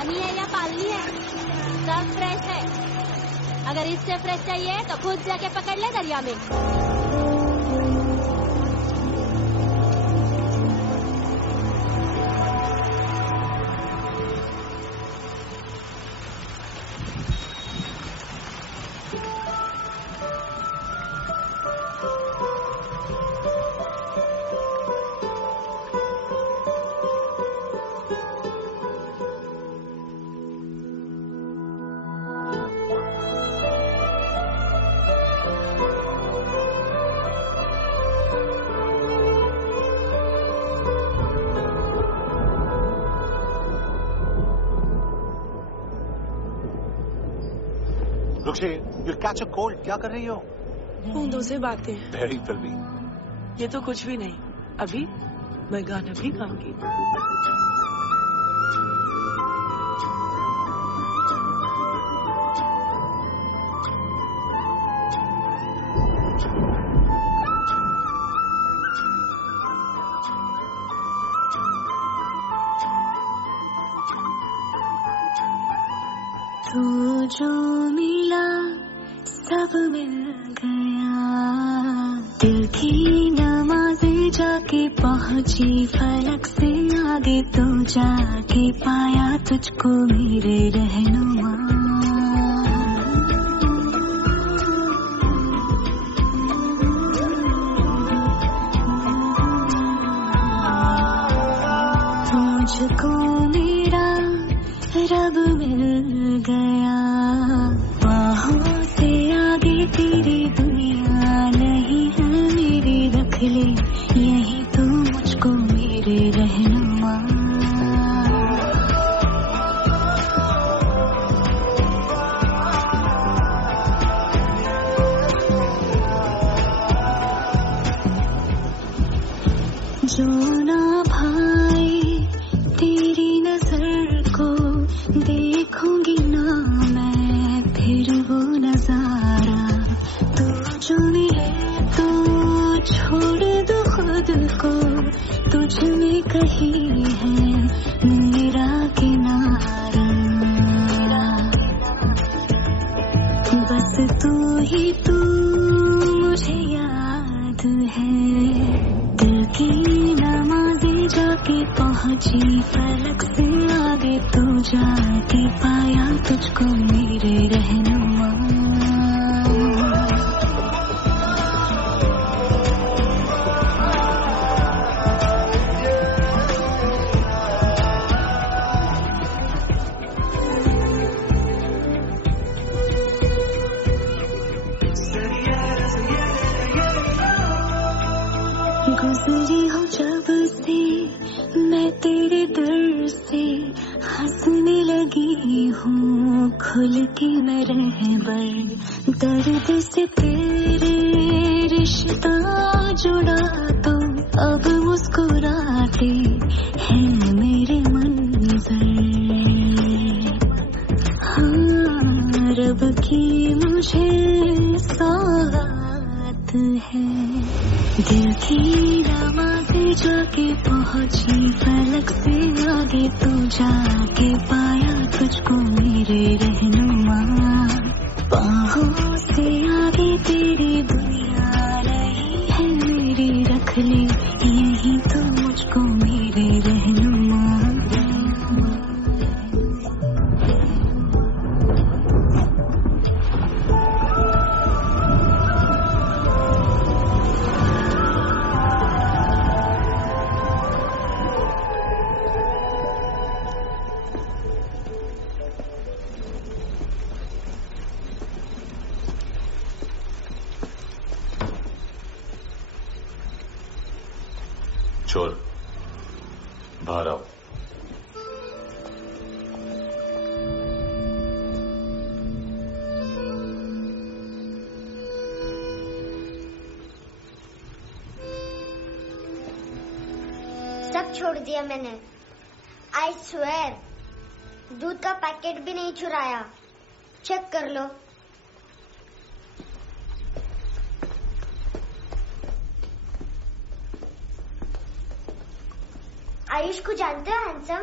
पानी है या पालनी है, सब फ्रेश है। अगर इससे फ्रेश चाहिए तो खुद जाके पकड़ ले दरिया में। You'll catch a cold. क्या कर रही हो? बूंदों से बातें। Very filmy. ये तो कुछ भी नहीं। अभी मैं गाना भी गाऊंगी। तू जो मिला सब मिल गया, दिल की नमाज़ें जाके पहुंची फलक से आगे, तू जाके पाया तुझको मेरे रहनुमा। तुझको मेरा रब मिल गया, बाहों से आगे तेरी दुनिया नहीं है मेरी, रख ले यही तू मुझको मेरे रहनुमा। जो ना भाई तेरी नजर को देखूंगी ना मैं फिर वो नजारा, तू जो मिले तो छोड़ दो खुद को, तुझ में कहीं है मेरा किनारा। बस तू ही तू मुझे याद है, दिल की नमाज़ें जाके पहुंची फलक से आगे, तू जाके पाया तुझको मेरे रहनुमा। गुजरी हूँ जब से मैं तेरे दर से, हंसने लगी हूँ खुल के मैं रहबर, दर्द से तेरे रिश्ता जुड़ा तो अब मुस्कुराते हैं मेरे मंजर। हाँ रब की मुझे सौगात है, दिल की नमाज़ें जाके पहुंची फलक से आगे, तू जाके पाया तुझको मेरे रहनुमा। बाहों से आगे तेरी दुनिया नहीं है मेरी, रख ले यही तो मुझको मेरे रहनुमा। छोड़, बाहर आओ। सब छोड़ दिया मैंने, आई स्वेयर। दूध का पैकेट भी नहीं चुराया, चेक कर लो। आयुष को जानते हो हैंडसम?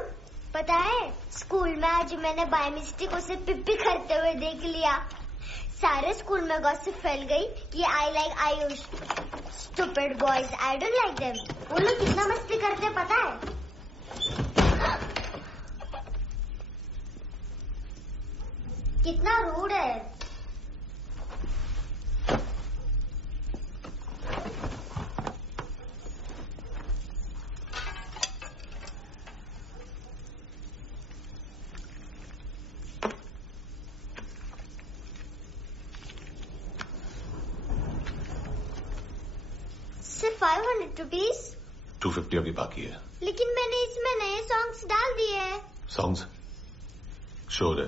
पता है स्कूल में आज मैंने बाय मिस्टेक उसे पिप्पी करते हुए देख लिया। सारे स्कूल में गॉसिप फैल गई कि I like Ayush. Stupid boys, I don't like them. वो लोग कितना मस्ती करते पता है? कितना रूड है। सिर्फ 500 रुपीज। 250 अभी बाकी है। लेकिन मैंने इसमें नए सॉन्ग्स डाल दिए हैं। सॉन्ग्स? शोर है।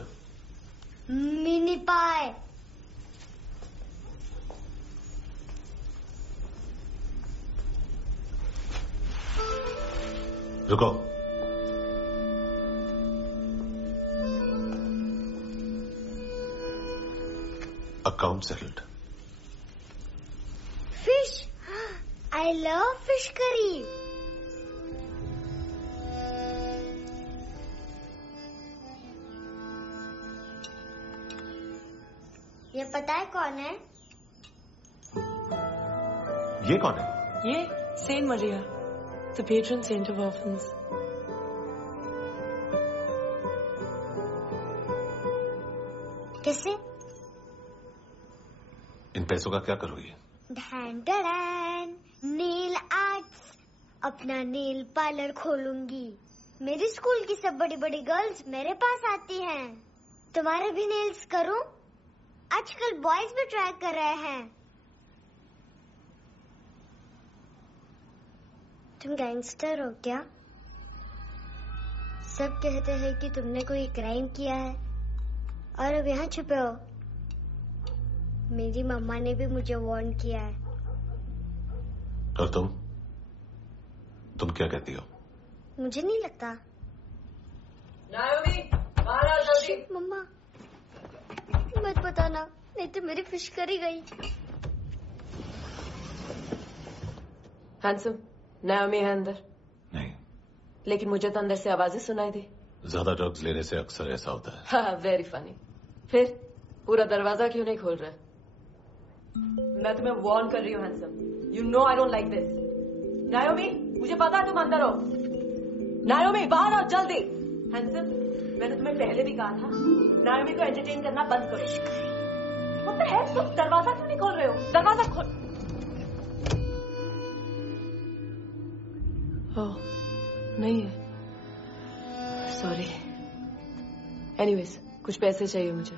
मिनी पाए। रुको। Account settled. Fish. I love fish curry. ये पता है कौन है? ये कौन है? ये saint Maria, the patron saint of orphans. कैसे? इन पैसों का क्या करोगी? ढैन ढैन, नेल आर्ट्स। अपना नेल पार्लर खोलूंगी। मेरे स्कूल की सब बड़ी बड़ी गर्ल्स मेरे पास आती हैं। तुम्हारे भी नेल्स करूं? आजकल बॉयज भी ट्राई कर रहे हैं। तुम गैंगस्टर हो क्या? सब कहते हैं कि तुमने कोई क्राइम किया है और अब यहाँ छुपे हो। मेरी मम्मा ने भी मुझे वार्न किया है। और तुम क्या कहती हो? मुझे नहीं लगता। नायोमी, बाहर आओ जल्दी। मम्मा मत बताना, नहीं तो मेरी फिश करी गई। हैंडसम, नायोमी है अंदर। नहीं। लेकिन मुझे तो अंदर से आवाजें सुनाई दी। ज्यादा ड्रग्स लेने से अक्सर ऐसा होता है। हाँ, वेरी फनी। फिर पूरा दरवाजा क्यों नहीं खोल रहे? मैं तुम्हें वार्न कर रही हूँ handsome. You know I don't like this. नायोमी, मुझे पता है तुम अंदर हो। नायोमी, बाहर आओ जल्दी। हैंडसम, मैंने तुम्हें पहले भी कहा था नायोमी को एंटरटेन करना बंद करो। What the hell? तुम दरवाजा क्यों नहीं खोल रहे हो? दरवाजा खोल। ओह, नहीं है। सॉरी। एनीवेज, कुछ पैसे चाहिए मुझे।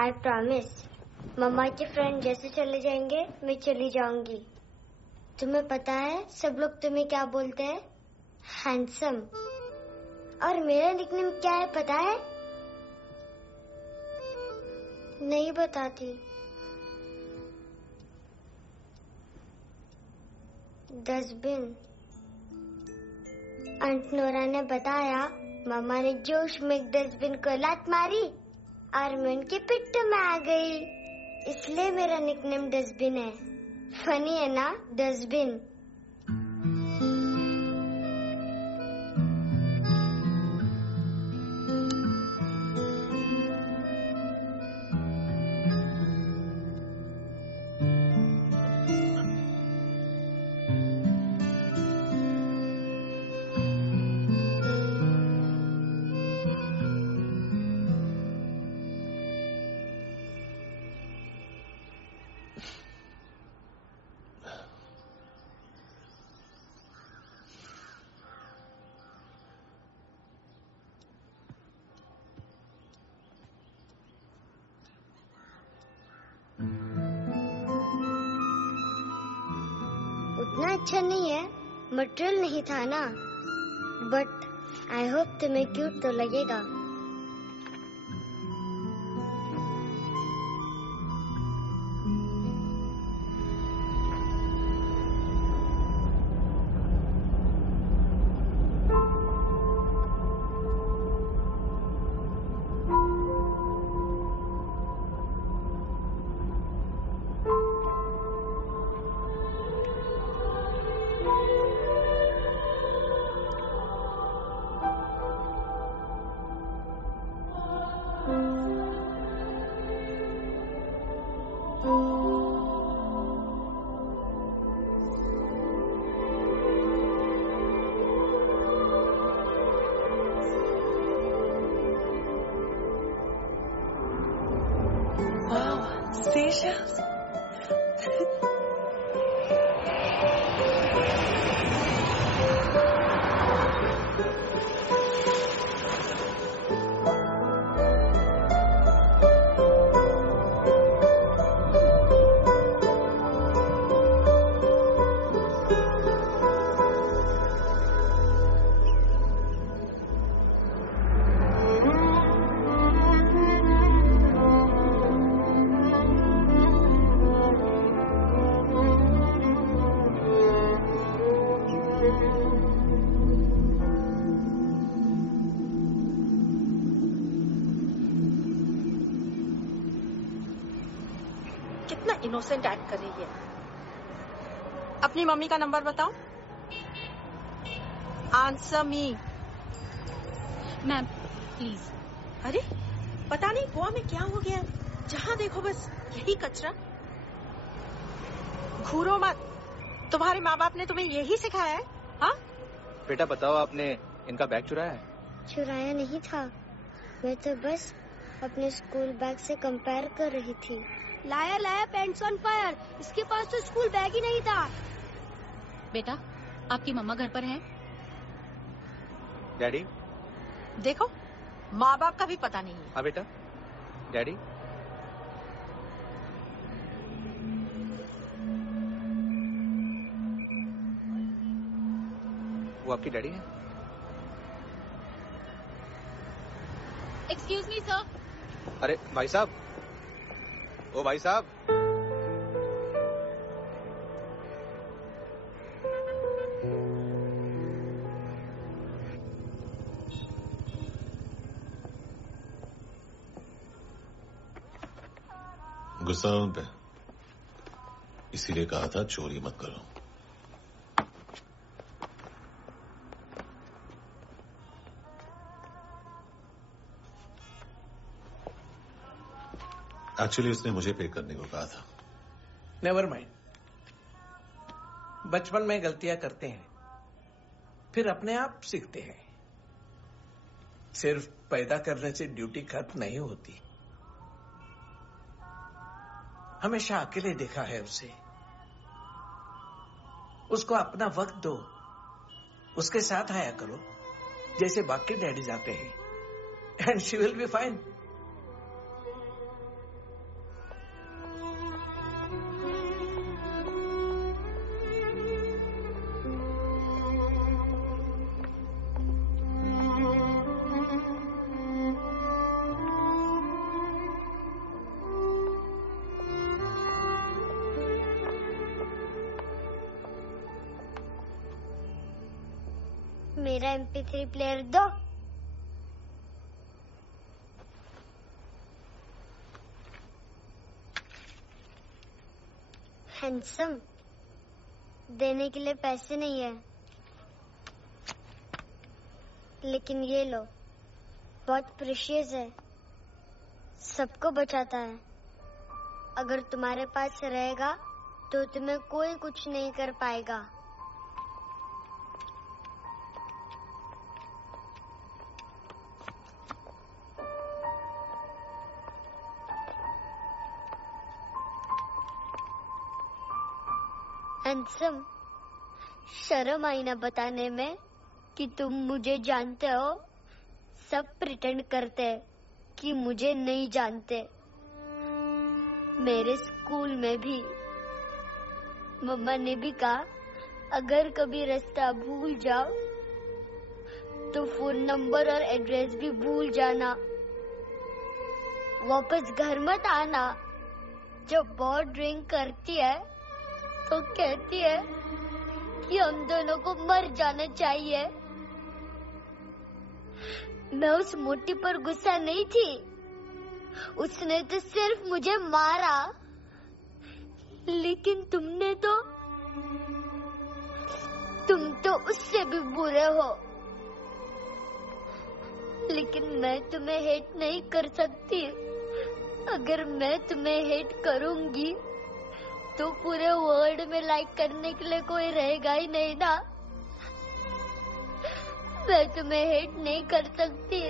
I promise. मम्मा के फ्रेंड जैसे चले जाएंगे मैं चली जाऊंगी। तुम्हें पता है सब लोग तुम्हें क्या बोलते हैं? हैंडसम। और मेरा निकनेम क्या है पता है? नहीं बताती। डस्टबिन। आंट नोरा ने बताया मम्मा ने जोश में एक डस्टबिन को लात मारी और मैं उनके पिट्ठू में आ गई, इसलिए मेरा निकनेम डस्टबिन है। फनी है ना डस्टबिन? अच्छा नहीं है, मटेरियल नहीं था ना, बट आई होप तुम्हें क्यूट तो लगेगा। Seashells? कितना इनोसेंट एक्ट कर रही है। अपनी मम्मी का नंबर बताओ। Answer me. Ma'am please. अरे पता नहीं गोवा में क्या हो गया, जहाँ देखो बस यही कचरा। घूरो मत, तुम्हारे माँ बाप ने तुम्हें यही सिखाया है? हाँ बेटा बताओ, आपने इनका बैग चुराया है? चुराया नहीं था, मैं तो बस अपने स्कूल बैग से कंपेयर कर रही थी। लाया लाया पेंट्स ऑन फायर, इसके पास तो स्कूल बैग ही नहीं था। बेटा आपकी मम्मा घर पर है? डैडी देखो, माँ बाप का भी पता नहीं है। हाँ बेटा। डैडी वो आपकी डैडी है? Excuse me sir. अरे भाई साहब, ओ भाई साहब। गुस्सा है उन पे, इसीलिए कहा था चोरी मत करो। एक्चुअली उसने मुझे पे करने को कहा था। नेवर माइंड, बचपन में गलतियां करते हैं, फिर अपने आप सीखते हैं। सिर्फ पैदा करने से ड्यूटी खत्म नहीं होती। हमेशा अकेले देखा है उसे। उसको अपना वक्त दो, उसके साथ आया करो जैसे बाकी डैडी जाते हैं, and she will be fine. मेरा MP3 प्लेयर दो। हैंडसम, देने के लिए पैसे नहीं है, लेकिन ये लो, बहुत प्रेशियस है, सबको बचाता है। अगर तुम्हारे पास रहेगा तो तुम्हें कोई कुछ नहीं कर पाएगा। हैंडसम, शर्म आई ना बताने में कि तुम मुझे जानते हो। सब प्रिटेंड करते हैं कि मुझे नहीं जानते। मेरे स्कूल में भी मम्मा ने भी कहा अगर कभी रास्ता भूल जाओ तो फोन नंबर और एड्रेस भी भूल जाना। वापस घर मत आना। जब बहुत ड्रिंक करती है तो कहती है कि हम दोनों को मर जाना चाहिए। मैं उस मोटी पर गुस्सा नहीं थी, उसने तो सिर्फ मुझे मारा। लेकिन तुम तो उससे भी बुरे हो। लेकिन मैं तुम्हें हेट नहीं कर सकती। अगर मैं तुम्हें हेट करूंगी तो पूरे वर्ल्ड में लाइक करने के लिए कोई रहेगा ही नहीं ना। मैं तुम्हें हेट नहीं कर सकती।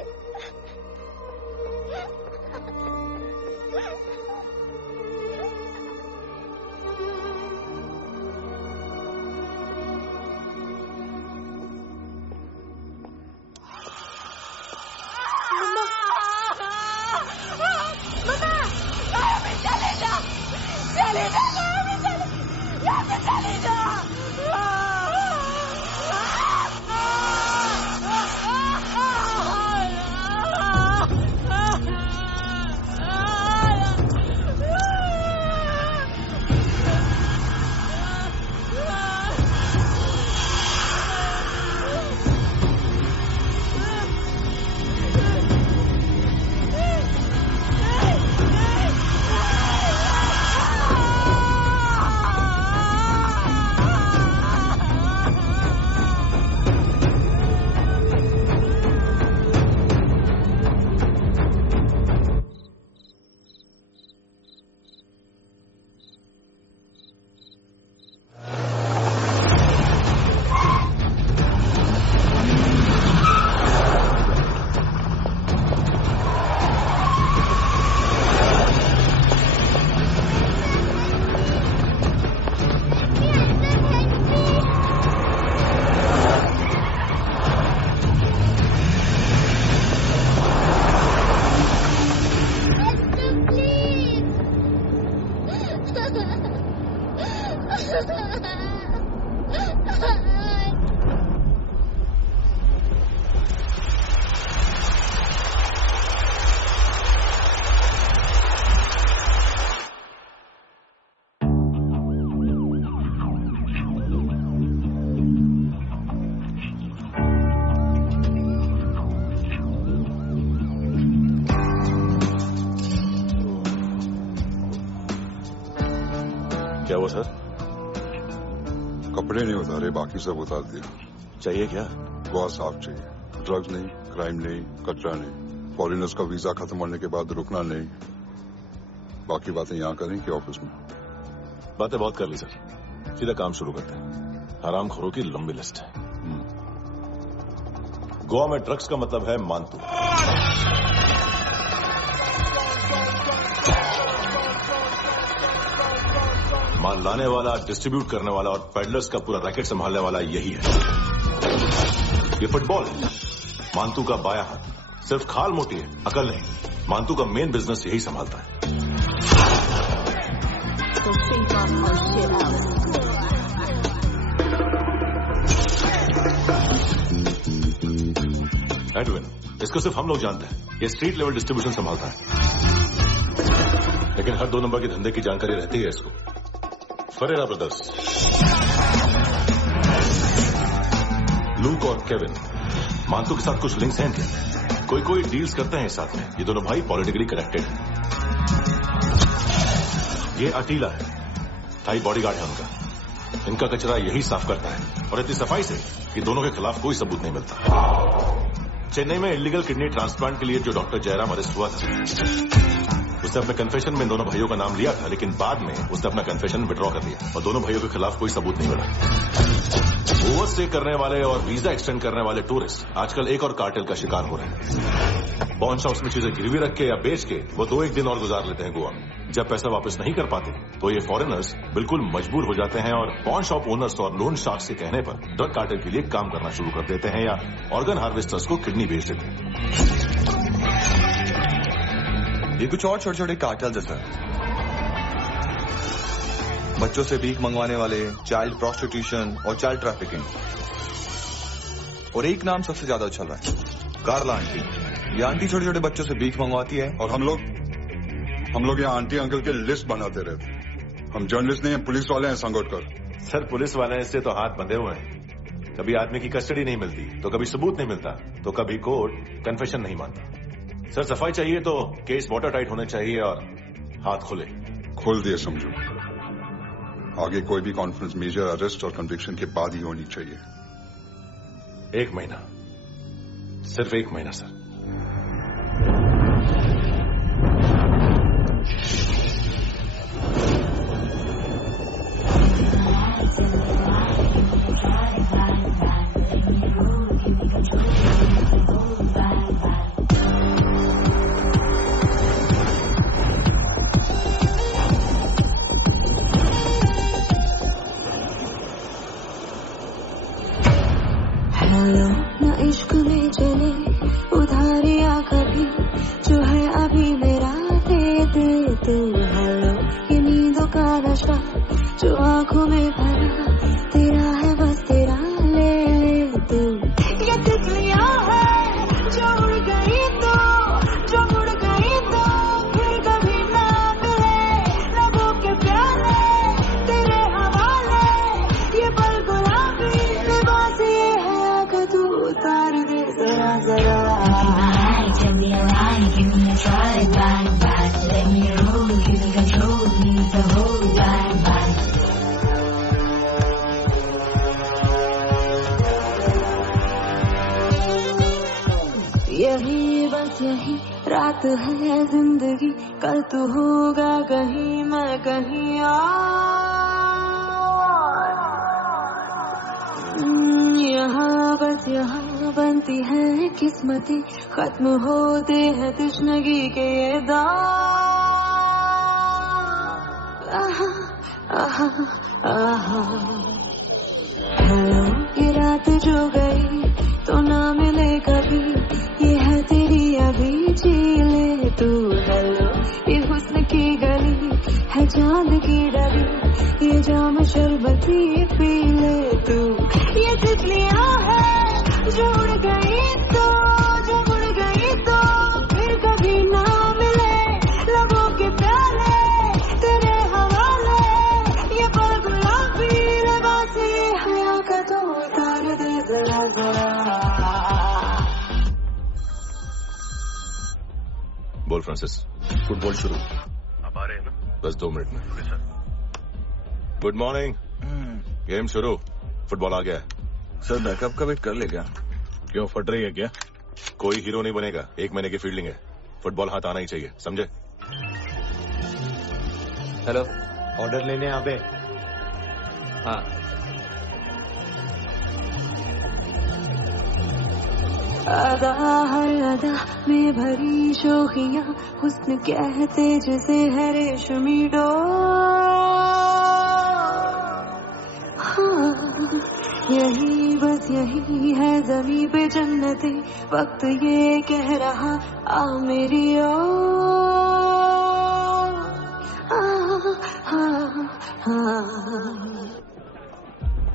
क्या हुआ सर? कपड़े नहीं उतारे, बाकी सब उतार दिया। चाहिए क्या? बहुत साफ चाहिए। ड्रग्स नहीं, क्राइम नहीं, कचरा नहीं। फॉरेनर्स का वीजा खत्म होने के बाद रुकना नहीं। बाकी बातें यहाँ करें कि ऑफिस में? बातें बहुत कर ली सर, सीधा काम शुरू करते हैं। हरामखोरों की लंबी लिस्ट है। गोवा में ड्रग्स का मतलब है मानतू। माल लाने वाला, डिस्ट्रीब्यूट करने वाला और पेडलर्स का पूरा रैकेट संभालने वाला यही है। ये फुटबॉल है, मानतू का बायां हाथ। सिर्फ खाल मोटी है, अकल नहीं। मानतू का मेन बिजनेस यही संभालता है। एडविन, इसको सिर्फ हम लोग जानते हैं। ये स्ट्रीट लेवल डिस्ट्रीब्यूशन संभालता है, लेकिन हर 2 नंबर के धंधे की जानकारी रहती है इसको। फरेरा ब्रदर्स, लूक और केविन, मानतू के साथ कुछ लिंक्स हैं क्या? कोई डील्स करते हैं साथ में। ये दोनों भाई पॉलिटिकली कनेक्टेड हैं। ये अटीला है, थाई बॉडीगार्ड है उनका। इनका कचरा यही साफ करता है, और इतनी सफाई से कि दोनों के खिलाफ कोई सबूत नहीं मिलता। चेन्नई में इलीगल किडनी ट्रांसप्लांट के लिए जो डॉक्टर जयराम अरेस्ट हुआ था, उसने अपने कन्फेशन में दोनों भाइयों का नाम लिया था, लेकिन बाद में उसने अपना कन्फेशन विड्रॉ कर दिया और दोनों भाइयों के खिलाफ कोई सबूत नहीं मिला। ओवरस्टे करने वाले और वीजा एक्सटेंड करने वाले टूरिस्ट आजकल एक और कार्टेल का शिकार हो रहे हैं। पॉन शॉप्स में चीजें गिरवी रख के या बेच के वो 2-1 दिन और गुजार लेते हैं गोवा में। जब पैसा वापस नहीं कर पाते तो ये फॉरेनर्स बिल्कुल मजबूर हो जाते हैं और पॉन शॉप ओनर्स और लोन शार्क्स के कहने पर ड्रग कार्टेल के लिए काम करना शुरू कर देते हैं या ऑर्गन हार्वेस्टर्स को किडनी बेच देते हैं। ये कुछ और छोटे छोटे कार्टेल्स है सर। बच्चों से भीख मंगवाने वाले, चाइल्ड प्रोस्टिट्यूशन और चाइल्ड ट्रैफिकिंग। और एक नाम सबसे ज्यादा उछल रहा है, कार्ला आंटी। ये आंटी छोटे छोटे बच्चों से भीख मंगवाती है। और हम लोग यहाँ आंटी अंकल के लिस्ट बनाते रहते। हम जर्नलिस्ट नहीं हैं, पुलिस वाले हैं संगोटकर। सर पुलिस वाले हैं, इससे तो हाथ बंधे हुए हैं। कभी आदमी की कस्टडी नहीं मिलती, तो कभी सबूत नहीं मिलता, तो कभी कोर्ट कन्फेशन नहीं मानता। सर सफाई चाहिए तो केस वाटर टाइट होने चाहिए और हाथ खुले। खोल दिए समझो। आगे कोई भी कॉन्फ्रेंस मेजर अरेस्ट और कन्विक्शन के बाद ही होनी चाहिए। 1 महीना, सिर्फ 1 महीना सर। ना इश्क में चले उधारिया कभी, जो है अभी मेरा दे दे तू। हेलो ये नींदों का नशा जो आंखों में भरा, तेरा है बस तेरा ले ले तू। ये तितलियां है जो उड़ गई तो, जो मुड़ गई तो फिर कभी ना मिले। लबों के प्याले तेरे हवाले, ये पल गुलाबी लिबास ये है कि तू उतार दे जरा जरा। Give me a line, give me a try, bang bang. Let me roll, give me control, need the whole bang bang. यही बस यही रात है जिंदगी, कल तू होगा कहीं मैं कहीं और। यहाँ बस यहाँ बनती है किस्मतें, खत्म होते हैं तश्नगी के ये दाग। आहा आहा आहा। हेलो ये रात जो गई तो ना मिले कभी, ये है तेरी अभी जी ले तू। हेलो ये हुस्न की गली है चांद की डली, ये जाम शरबती पी ले तू। ये तितलियां है जो उड़ गई तो, जो उड़ गई तो फिर कभी ना मिले। लबों के प्याले तेरे हवाले, ये पल गुलाबी लिबास ये हया का तो उतार दे जरा जरा। बोल फ्रांसिस, फुटबॉल शुरू। आप आ रहे हैं ना? बस 2 मिनट में। Okay sir. Good morning. Game शुरू, फुटबॉल आ गया है। सर बैकअप का वेट कर ले क्या? क्यों फट रही है क्या? कोई हीरो नहीं बनेगा, 1 महीने की फील्डिंग है। फुटबॉल हाथ आना ही चाहिए, समझे? हेलो, ऑर्डर लेने यहाँ पे? हाँ। अदा हर अदा में भरी शोखियां, हुस्न कहते जैसे है रेशमी डोर। हाँ यही बस यही है ज़मीं पे जन्नतें, वक्त ये कह रहा आ मेरी ओर।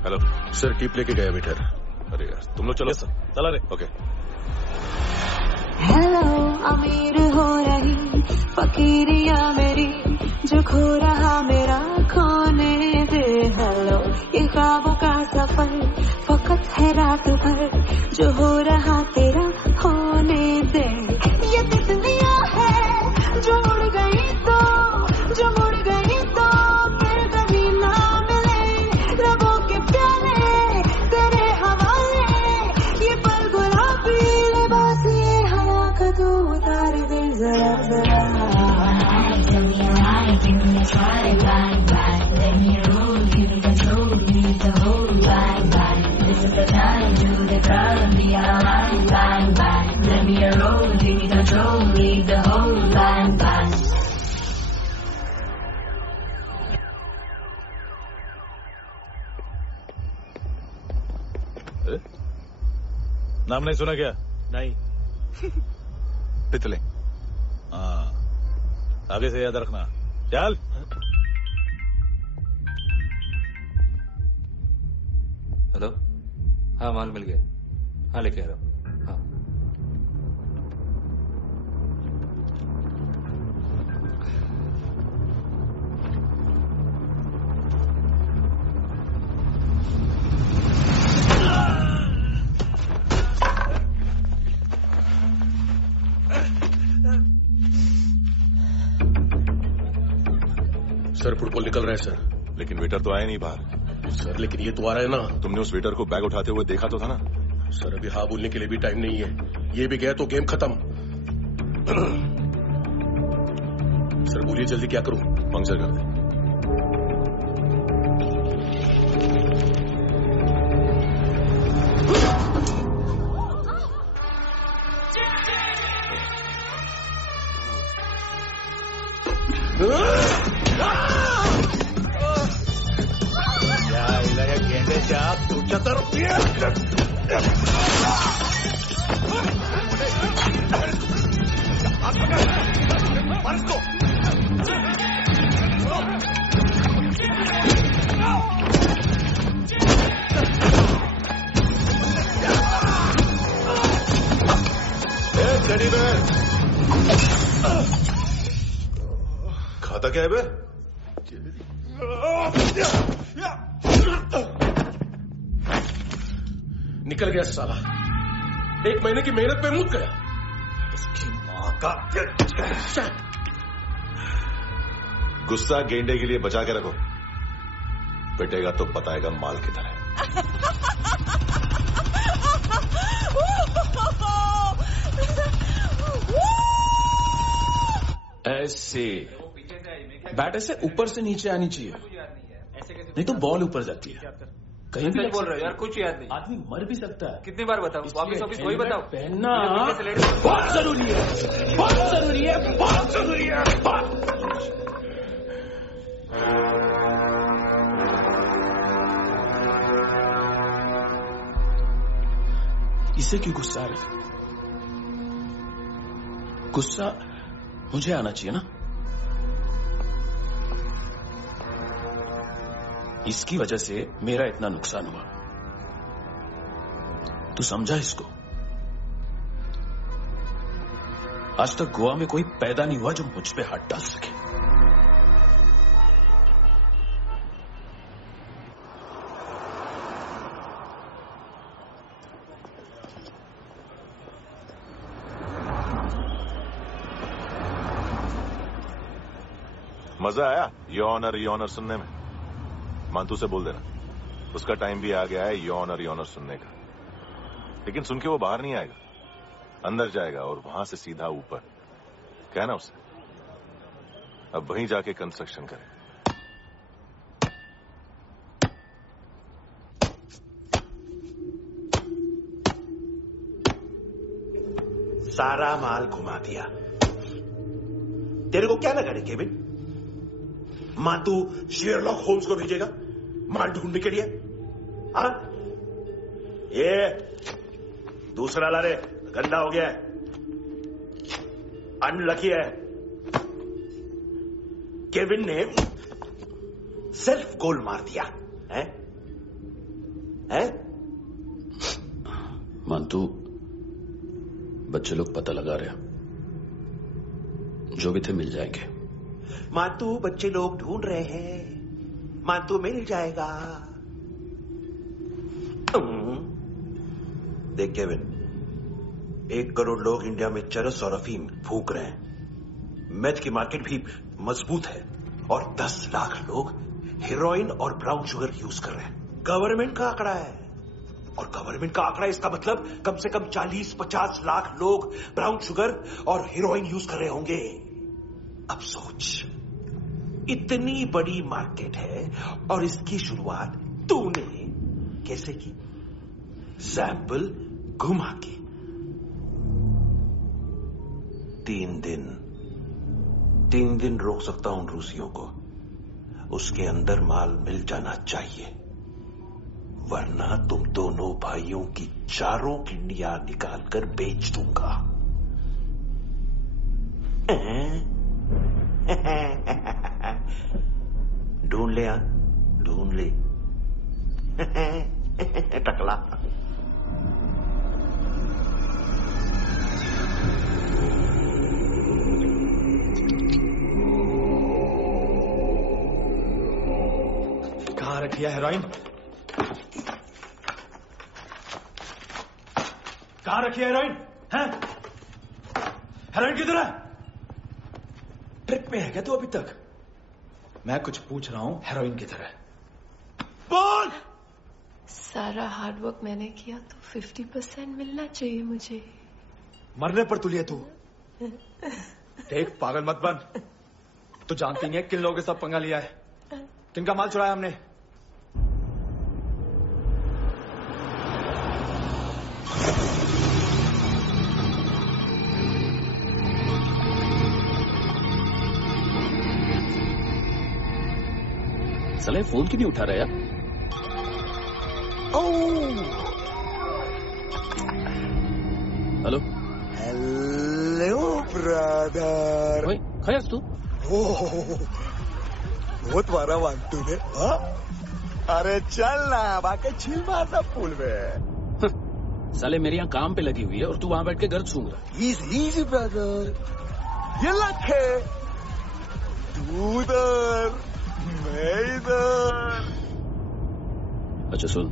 हेलो सर, टीप लेके गया वेटर। अरे यार तुम लोग चलो। सर चला रे। ओके। हेलो अमीर हो रही फकीरिया मेरी, जो खो रहा मेरा खोने दे। हेलो ये ख्वाबों का सफर फकत है रात भर, जो हो रहा तेरा होने दे। ये तितलियां है जो उड़ गई तो, जो मुड़ गई तो फिर कभी ना मिले। लबों के प्याले तेरे हवाले, ये पल गुलाबी लिबास ये हवा का तो उतार दे जरा जरा। Give me a try, bang bang. Let me roll, give me control, need the whole bang bang. This is the time, do the crowd and be alive, bang bang. Let me roll, give me control, need the whole bang bang. नाम नहीं सुना क्या? नहीं। पितले। हाँ, आगे से याद रखना। चल। हेलो, हाँ माल मिल गया, हाँ लेके आ रहा हूँ। हाँ सर फुटबॉल निकल रहा है सर। लेकिन वेटर तो आया नहीं बाहर। सर लेकिन ये तो आ रहा है ना। तुमने उस वेटर को बैग उठाते हुए देखा तो था ना। सर अभी हाँ बोलने के लिए भी टाइम नहीं है, ये भी गया तो गेम खत्म। सर बोलिए जल्दी क्या करूं? पंक्चर कर दे। गेंडे आप तू चतर खाता क्या है बे? निकल गया साला, 1 महीने की मेहनत पे मुझ गया। उसकी मां का गुस्सा गेंडे के लिए बचा के रखो, पिटेगा तो बताएगा माल किधर है। ऐसे बैट ऐसे ऊपर से नीचे आनी चाहिए, नहीं तो बॉल ऊपर जाती है। कहीं भी बोल रहे हो यार, कुछ याद नहीं। आदमी मर भी सकता है। कितनी बार बताओ? वापिस वापिस वही बताओ। पहनना बहुत जरूरी है, बहुत जरूरी है, बहुत जरूरी है। इसे क्यों गुस्सा आ रहा? गुस्सा मुझे आना चाहिए ना। इसकी वजह से मेरा इतना नुकसान हुआ, तू समझा इसको? आज तक गोवा में कोई पैदा नहीं हुआ जो मुझ पे हाथ डाल सके। मजा आया यॉनर सुनने में? मांतू से बोल देना, उसका टाइम भी आ गया है यॉनर सुनने का। लेकिन सुन के वो बाहर नहीं आएगा, अंदर जाएगा और वहां से सीधा ऊपर। कहना उसे अब वहीं जाके कंस्ट्रक्शन करे। सारा माल घुमा दिया। तेरे को क्या लगा रे केविन? मातू शेरलॉक होम्स को भेजेगा माल ढूंढने के लिए? हाँ, ये दूसरा ला रे, गंदा हो गया है, अनलकी है। केविन ने सेल्फ गोल मार दिया है? मानतू, बच्चे लोग पता लगा रहे हैं, जो भी थे मिल जाएंगे। मातू बच्चे लोग ढूंढ रहे हैं, मातू मिल जाएगा। देख केविन, 1 करोड़ लोग इंडिया में चरस और अफीम फूंक रहे हैं। मैथ की मार्केट भी मजबूत है और 10 लाख लोग हेरोइन और ब्राउन शुगर यूज कर रहे हैं। गवर्नमेंट का आंकड़ा है, और गवर्नमेंट का आंकड़ा इसका मतलब कम से कम 40-50 लाख लोग ब्राउन शुगर और हेरोइन यूज कर रहे होंगे। अब सोच, इतनी बड़ी मार्केट है और इसकी शुरुआत तूने कैसे की? सैंपल घुमा के। 3 दिन रोक सकता हूं रूसियों को, उसके अंदर माल मिल जाना चाहिए, वरना तुम दोनों भाइयों की चारों किडनियां निकालकर बेच दूंगा। ढूंढ ले, ढूंढ ले। टकला। कहाँ रखी है हेरोइन? कहाँ रखी है हेरोइन? हैं? हेरोइन किधर है? ट्रिप पे है क्या तू अभी तक? मैं कुछ पूछ रहा हूं, हेरोइन किधर है? बोल! सारा हार्डवर्क मैंने किया तो 50% मिलना चाहिए मुझे। मरने पर तुलिए तू। देख पागल मत बन। तू जानती नहीं है किन लोगों के साथ पंगा लिया है, किनका माल चुराया हमने। साले फोन क्यों नहीं उठा रहा यार? Hello hello brother. खयास तू? बहुत मारा वांटू ने। अरे चल ना, बाकी छिल मारना पूल में। साले मेरी यहाँ काम पे लगी हुई है और तू वहां बैठ के गर्द सूंघ रहा। इजी ब्रदर, ये लक है। तू उधर, मैं इधर। अच्छा सुन,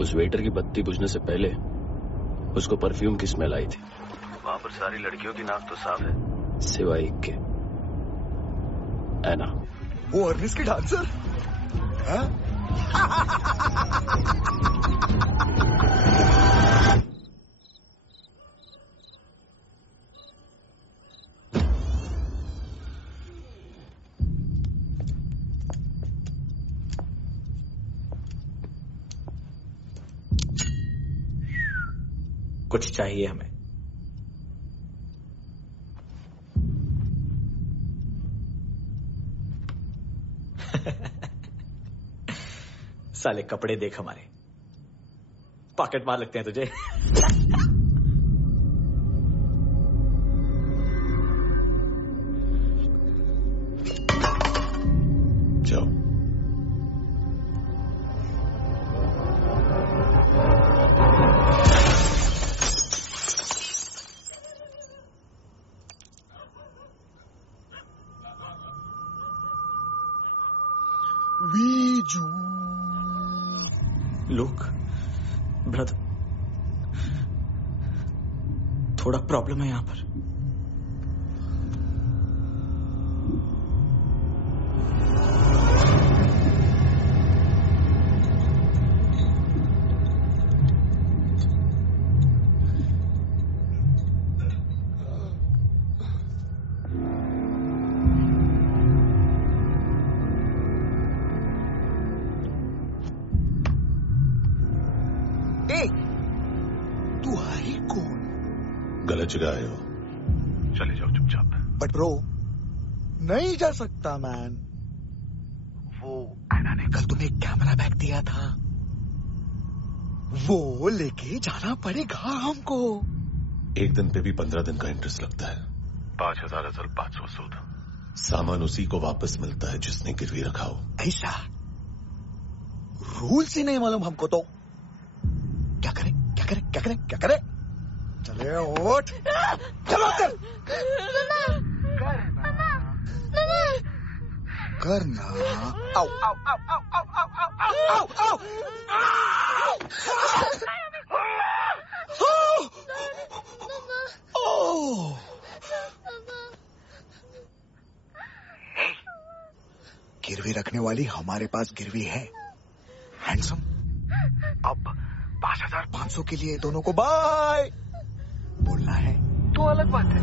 उस वेटर की बत्ती बुझने से पहले उसको परफ्यूम की स्मेल आई थी। वहां पर सारी लड़कियों की नाक तो साफ है, सिवाय एक के, एना। वो अर्निस की डांसर? कुछ चाहिए हमें। साले कपड़े देख हमारे, पॉकेट मार लगते हैं तुझे। जाओ। लुक ब्रदर, थोड़ा प्रॉब्लम है यहां पर। तू है कौन? गलत जगह आए हो, चले जाओ चुपचाप। बट ब्रो, नहीं जा सकता मैन। वो एना ने कल तुम्हें कैमरा बैग दिया था, वो लेके जाना पड़ेगा हमको। एक दिन पे भी 15 दिन का इंटरेस्ट लगता है। 5,000 असल 500 सूद। सामान उसी को वापस मिलता है जिसने गिरवी रखा हो। ऐसा रूल्स ही नहीं मालूम हमको तो। क्या करें क्या करें क्या करें क्या करें? चले उठ, चलो कर करना। आओ आओ आओ आओ आओ आओ आओ आओ आओ। गिरवी रखने वाली हमारे पास गिरवी है। हैंडसम, अब 5,500 के लिए दोनों को बाय बोलना है तो अलग बात है।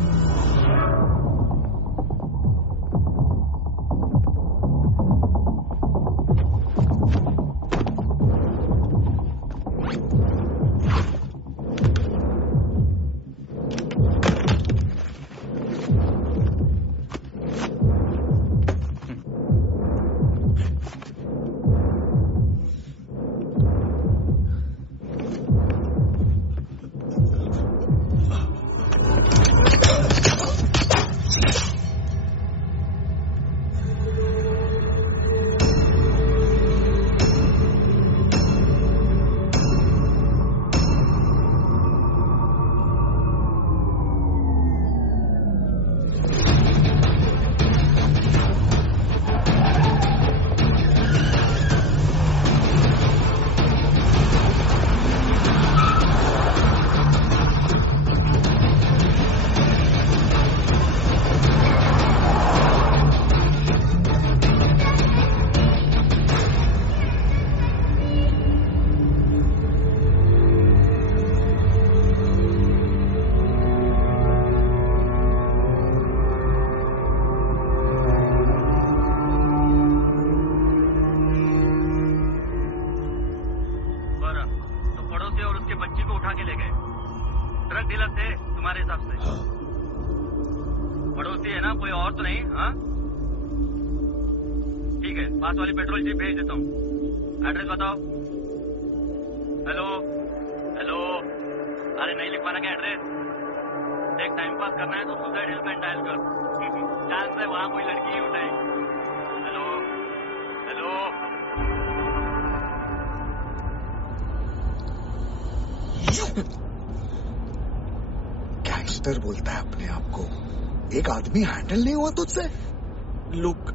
उसके बच्ची को उठा के ले गए। ड्रग डीलर थे तुम्हारे हिसाब से? पड़ोसी है ना, कोई और तो नहीं? हाँ ठीक है, पास वाली पेट्रोल जीप भेज देता हूँ। एड्रेस बताओ। हेलो हेलो, अरे नहीं लिख पाना क्या एड्रेस? देख, टाइम पास करना है तो सुसाइड हेल्पलाइन डायल कर। चांस है वहां कोई लड़की ही उठाएगी। हेलो हेलो, गैंगस्टर बोलता है अपने आप को। एक आदमी हैंडल नहीं हुआ तुझसे? लुक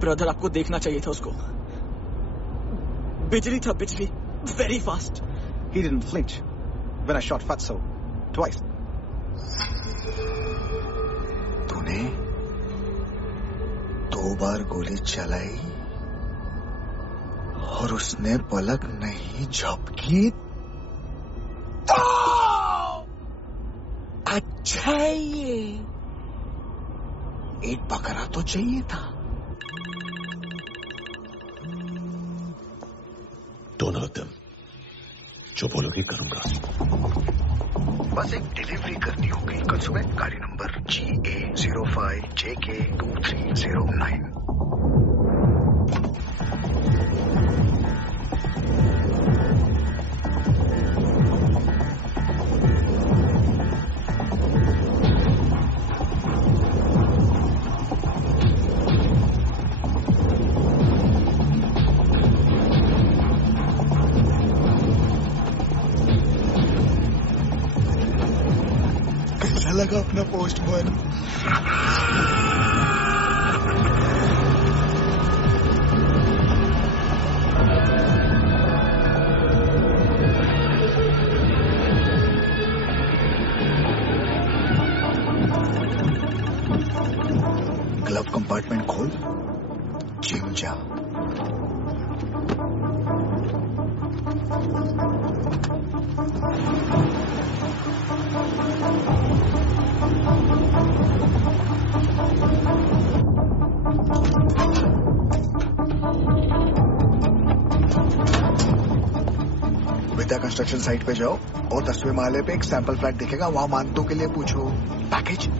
ब्रदर, आपको देखना चाहिए था उसको। बिजली था, बिजली, very fast. He didn't flinch when I shot Fatso twice. तूने 2 बार गोली चलाई और उसने पलक नहीं झपकी तो अच्छा ये एक बकरा तो चाहिए था। दोनों एकदम जो बोलोगे करूंगा। बस एक डिलीवरी करनी होगी कल सुबह, गाड़ी नंबर GA05JK2309। लगा अपना पोस्टमैन। ग्लव कंपार्टमेंट खोल, जिम जा। विद्या कंस्ट्रक्शन साइट पे जाओ और 10वें माले पे एक सैंपल फ्लैट दिखेगा, वहां मानतों के लिए पूछो। पैकेज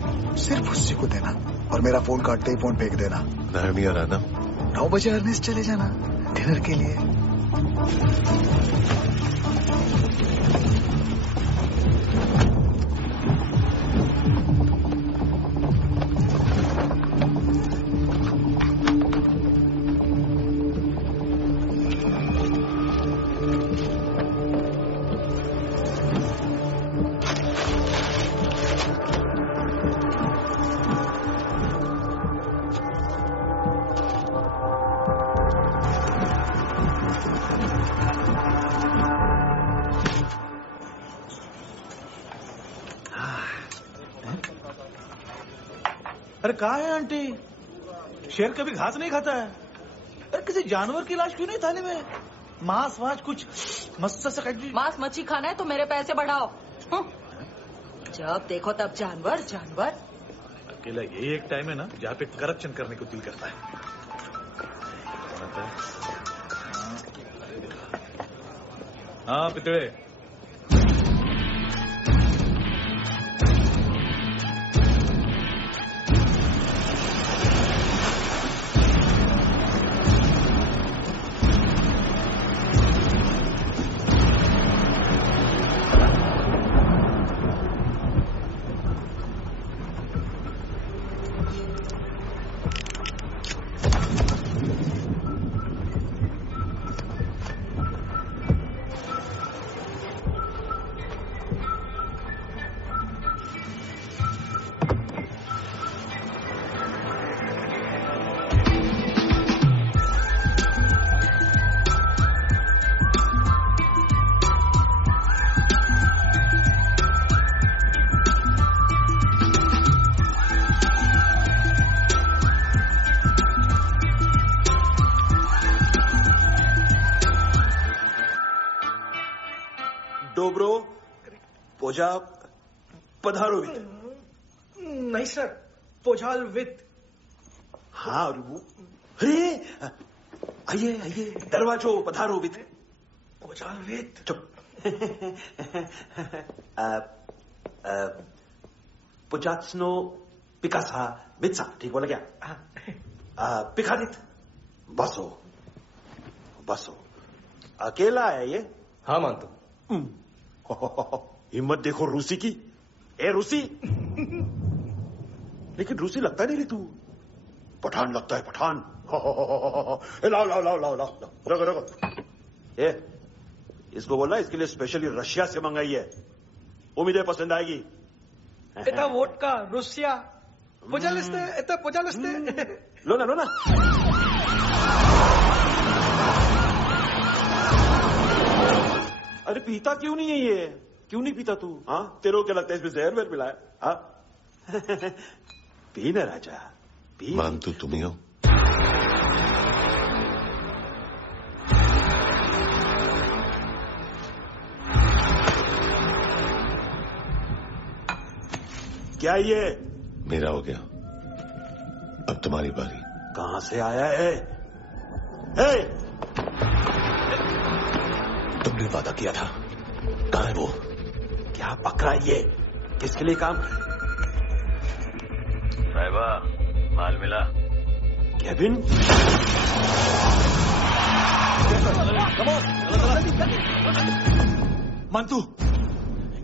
सिर्फ उसी को देना और मेरा फोन काटते ही फोन फेंक देना। नहीं आ रहा ना? 9 बजे अर्नेस्ट चले जाना डिनर के लिए। अरे कहाँ है आंटी? शेर कभी घास नहीं खाता है। अरे किसी जानवर की लाश क्यों नहीं थाली में? मांस वास कुछ मस्त से मांस मच्छी खाना है तो मेरे पैसे बढ़ाओ। जब देखो तब जानवर जानवर। अकेला यही एक टाइम है ना जहाँ पे करप्शन करने को दिल करता है। हाँ पितड़े, डोब्रो पोजा पधारोवित। नहीं सर, पोजाल विथ। हाँ और वो, अरे आइए आइए, दरवाजो पधारोवित। पोजालवेद चुप पुजात्सनो पिकासा मित्सा ठीक बोला क्या पिकादित बसो बसो अकेला है ये हाँ मानतो हिम्मत देखो रूसी की ए रूसी लेकिन रूसी लगता नहीं रे तू पठान लगता है पठान लाओ लाओ लाओ लाओ लाओ रखो रखो ए इसको बोलना इसके लिए स्पेशली रशिया से मंगाई है उम्मीद है पसंद आएगी इतना वोडका रुसिया पोजालिस्ते इतना पोजालिस्ते लो ना अरे पीता क्यों नहीं है ये क्यों नहीं पीता तू हाँ तेरे को क्या लगता है इसमें जहर वेर मिला है हाँ पी ना राजा पी मानतू तुम ही हो क्या ये मेरा हो गया अब तुम्हारी बारी कहां से आया है तुमने वादा किया था कहां है वो क्या पकड़ा ये किसके लिए काम साहिबा माल मिला केविन मंतू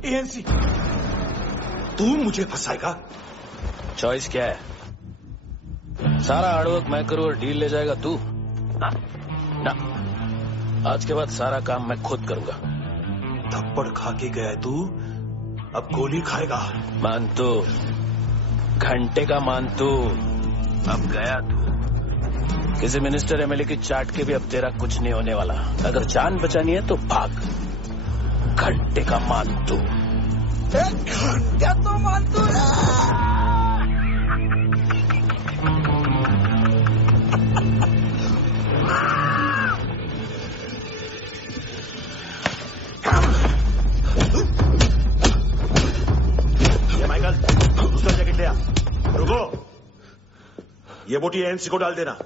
एएनसी तू मुझे फंसाएगा चॉइस क्या है सारा हार्डवर्क मैं करूं और डील ले जाएगा तू ना आज के बाद सारा काम मैं खुद करूंगा थप्पड़ खा के गया तू अब गोली खाएगा मानतू घंटे का मानतू अब गया तू किसी मिनिस्टर एमएलए की चाट के भी अब तेरा कुछ नहीं होने वाला अगर जान बचानी है तो भाग घंटे का मानतू घंटा तो मानतू माइकल दूसरा जैकेट ले आ रुको ये बोटी एएनसी को डाल देना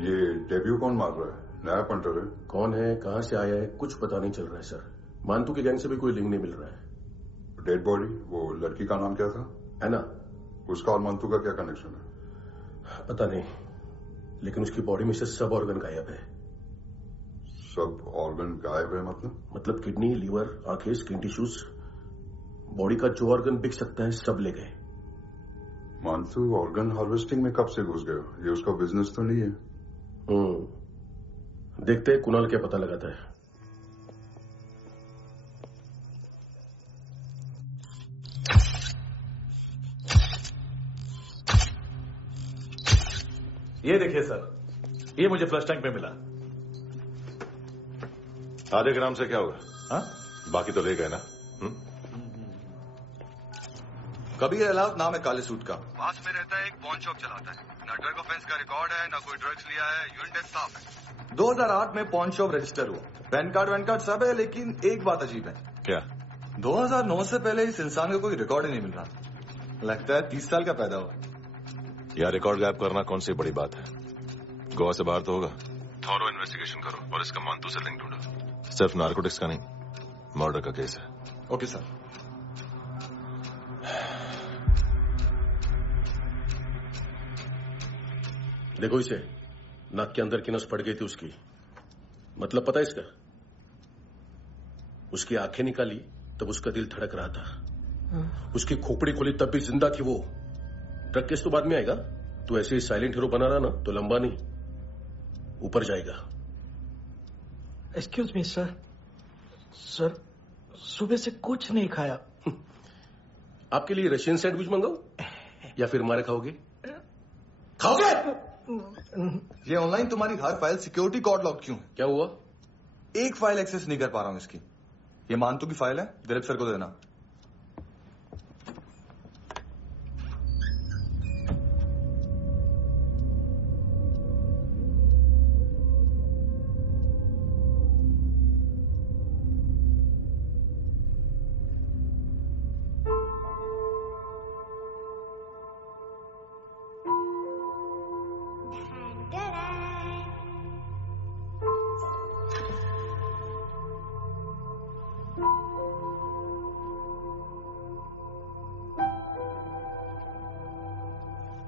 ये डेब्यू कौन मार रहा है? नया पंटर है? कौन है, कहां से आया है, कुछ पता नहीं चल रहा है सर। मानतू के गैंग से भी कोई लिंक नहीं मिल रहा है। डेड बॉडी, वो लड़की का नाम क्या था? एना। उसका और मंतू का क्या कनेक्शन है? पता नहीं, लेकिन उसकी बॉडी में से सब ऑर्गन गायब है। सब ऑर्गन गायब है मतलब किडनी, लीवर, आंखें, स्किन टिश्यूज, बॉडी का जो ऑर्गन बिक सकता है सब ले गए। मानसू ऑर्गन हार्वेस्टिंग में कब से घुस गए? ये उसका बिजनेस तो नहीं है? देखते हैं कुणाल क्या पता लगाता है। ये देखिए सर, ये मुझे फ्लश टैंक में मिला। आधे ग्राम से क्या होगा? हाँ? बाकी तो ले गए ना? कबीर अलाउद नाम है काले सूट का, पास में रहता है, एक पॉन शॉप चलाता है। ना ड्रग ऑफेंस का रिकॉर्ड है, ना कोई ड्रग्स लिया है, यूनिट टेस्ट साफ है। 2008 में पॉन शॉप रजिस्टर हुआ, पैन कार्ड सब है, लेकिन एक बात अजीब है। क्या? 2009 से पहले इस इंसान का कोई रिकॉर्ड ही नहीं मिल रहा। लगता है 30 साल का पैदा हुआ। यार रिकॉर्ड गायब करना कौन सी बड़ी बात है? गोवा से बाहर तो होगा। थॉरो इन्वेस्टिगेशन करो और इसका मानतू से लिंक ढूंढो। सिर्फ नार्कोटिक्स का नहीं, मर्डर का केस है। Okay sir. देखो इसे, नाक के अंदर की नस पड़ गई थी उसकी। मतलब पता है इसका? उसकी आंखें निकाली तब उसका दिल धड़क रहा था। उसकी खोपड़ी खोली तब भी जिंदा थी वो। ड्रग केस तो बाद में आएगा। तो ऐसे ही साइलेंट हीरो बना रहा ना तो लंबा नहीं, ऊपर जाएगा। एक्सक्यूज मी सर, सुबह से कुछ नहीं खाया। आपके लिए रशियन सैंडविच मंगाओ या फिर मारे खाओगे? खाओगे? ये ऑनलाइन तुम्हारी हर फाइल सिक्योरिटी कोड लॉक क्यों है? क्या हुआ? एक फाइल एक्सेस नहीं कर पा रहा हूं इसकी। ये मानतू की फाइल है, दिलीप सर को देना।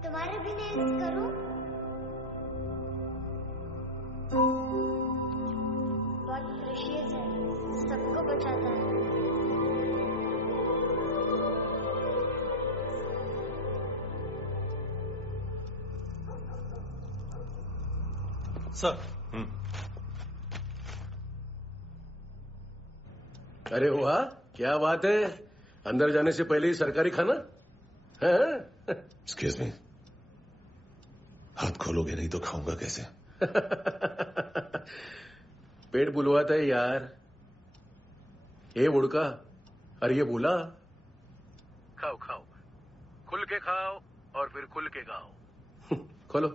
तुम्हारे भी नेल्स करूं? बहुत प्रेशियस है, सबको बचाता है। सर। अरे वाह, क्या बात है। अंदर जाने से पहले ही सरकारी खाना। एक्सक्यूज मी, हाथ खोलोगे नहीं तो खाऊंगा कैसे? पेट बुलवाता है यार। ए बुड़का, अरे ये बोला। खाओ खाओ, खुल के खाओ और फिर खुल के खाओ। खोलो।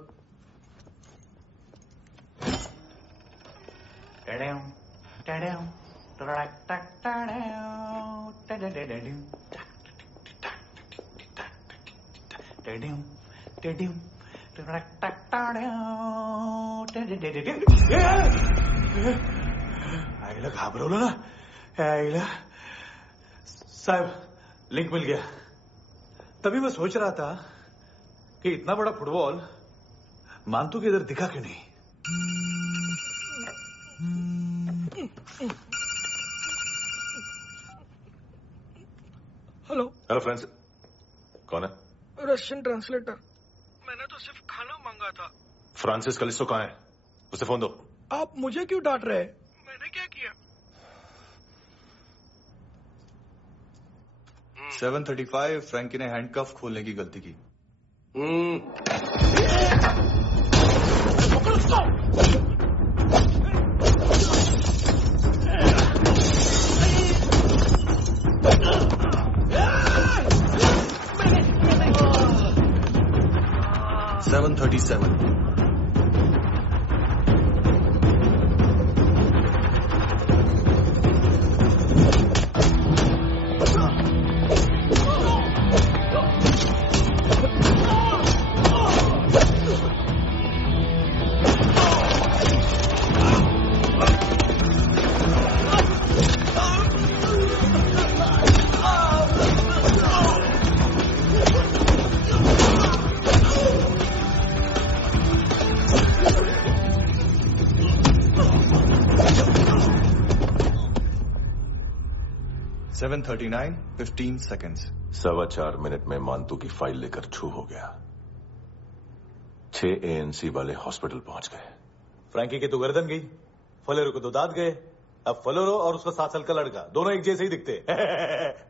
आईला घाबरवलं ना। आईला साहब, लिंक मिल गया। तभी मैं सोच रहा था कि इतना बड़ा फुटबॉल मानतू के इधर दिखा क्यों नहीं। हेलो। हेलो फ्रेंड्स, कौन है? Russian translator. मैंने तो सिर्फ खाना मांगा था। फ्रांसिस कलिस्टो कहाँ है? उसे फोन दो। आप मुझे क्यों डांट रहे हैं? मैंने क्या किया? 735 फ्रैंकी ने हैंडकफ खोलने की गलती की। 7:39, 15 seconds. 4.25 मिनट में मानतू की फाइल लेकर छू हो गया। 6 ANC वाले हॉस्पिटल पहुंच गए। फ्रैंकी की तो गर्दन गई, फलेरो को तो दांत गए। अब फलेरो और उसका 7 साल का लड़का दोनों एक जैसे ही दिखते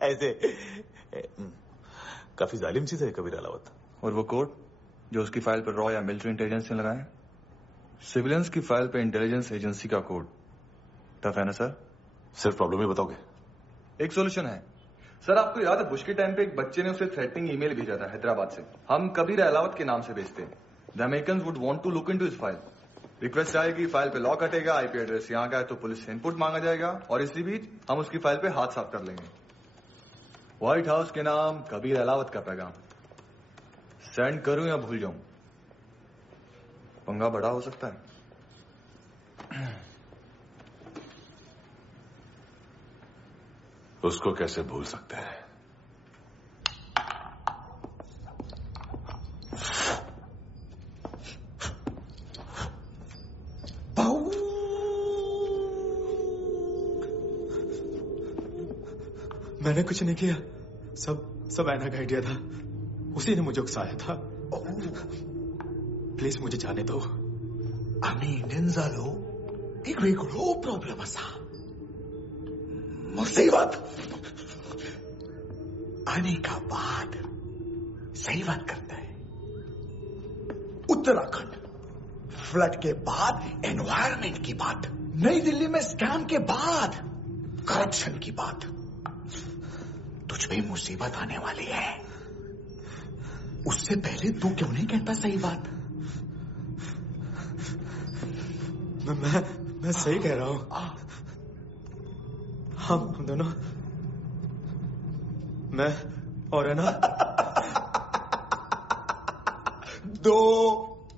ऐसे। काफी जालिम चीज है कबीर अलावत। और वो कोड जो उसकी फाइल पर रॉ या मिलिट्री इंटेलिजेंस ने लगाए, सिविलियंस की फाइल पे इंटेलिजेंस एजेंसी का कोड। टफ है ना सर? सिर्फ प्रॉब्लम ही बताओगे? एक सोल्यूशन है सर। आपको याद है बुश के टाइम पे एक बच्चे ने उसे थ्रेटनिंग ईमेल भेजा था हैदराबाद से। हम कबीर अलावत के नाम से भेजते हैं। The Americans would want to look into his file. Request आएगी, फाइल पे लॉक हटेगा, आईपी एड्रेस यहाँ का है तो पुलिस से इनपुट मांगा जाएगा और इसी बीच हम उसकी फाइल पे हाथ साफ कर लेंगे। व्हाइट हाउस के नाम कबीर अलावत का पैगाम। सेंड करूं या भूल जाऊं? पंगा बड़ा हो सकता है। उसको कैसे भूल सकते हैं? मैंने कुछ नहीं किया, सब ऐना का आइडिया था। उसी ने मुझे उकसाया था। प्लीज मुझे जाने दो। आम्ही इंडियन्सालो एक वेगळो प्रॉब्लेम असा। मुसीबत आने का बाद सही बात करता है। उत्तराखंड फ्लड के बाद एनवायरमेंट की बात, नई दिल्ली में स्कैम के बाद करप्शन की बात। तुझ पे मुसीबत आने वाली है, उससे पहले तू क्यों नहीं कहता सही बात? मैं सही कह रहा हूं। हम दोनों, मैं और है ना 2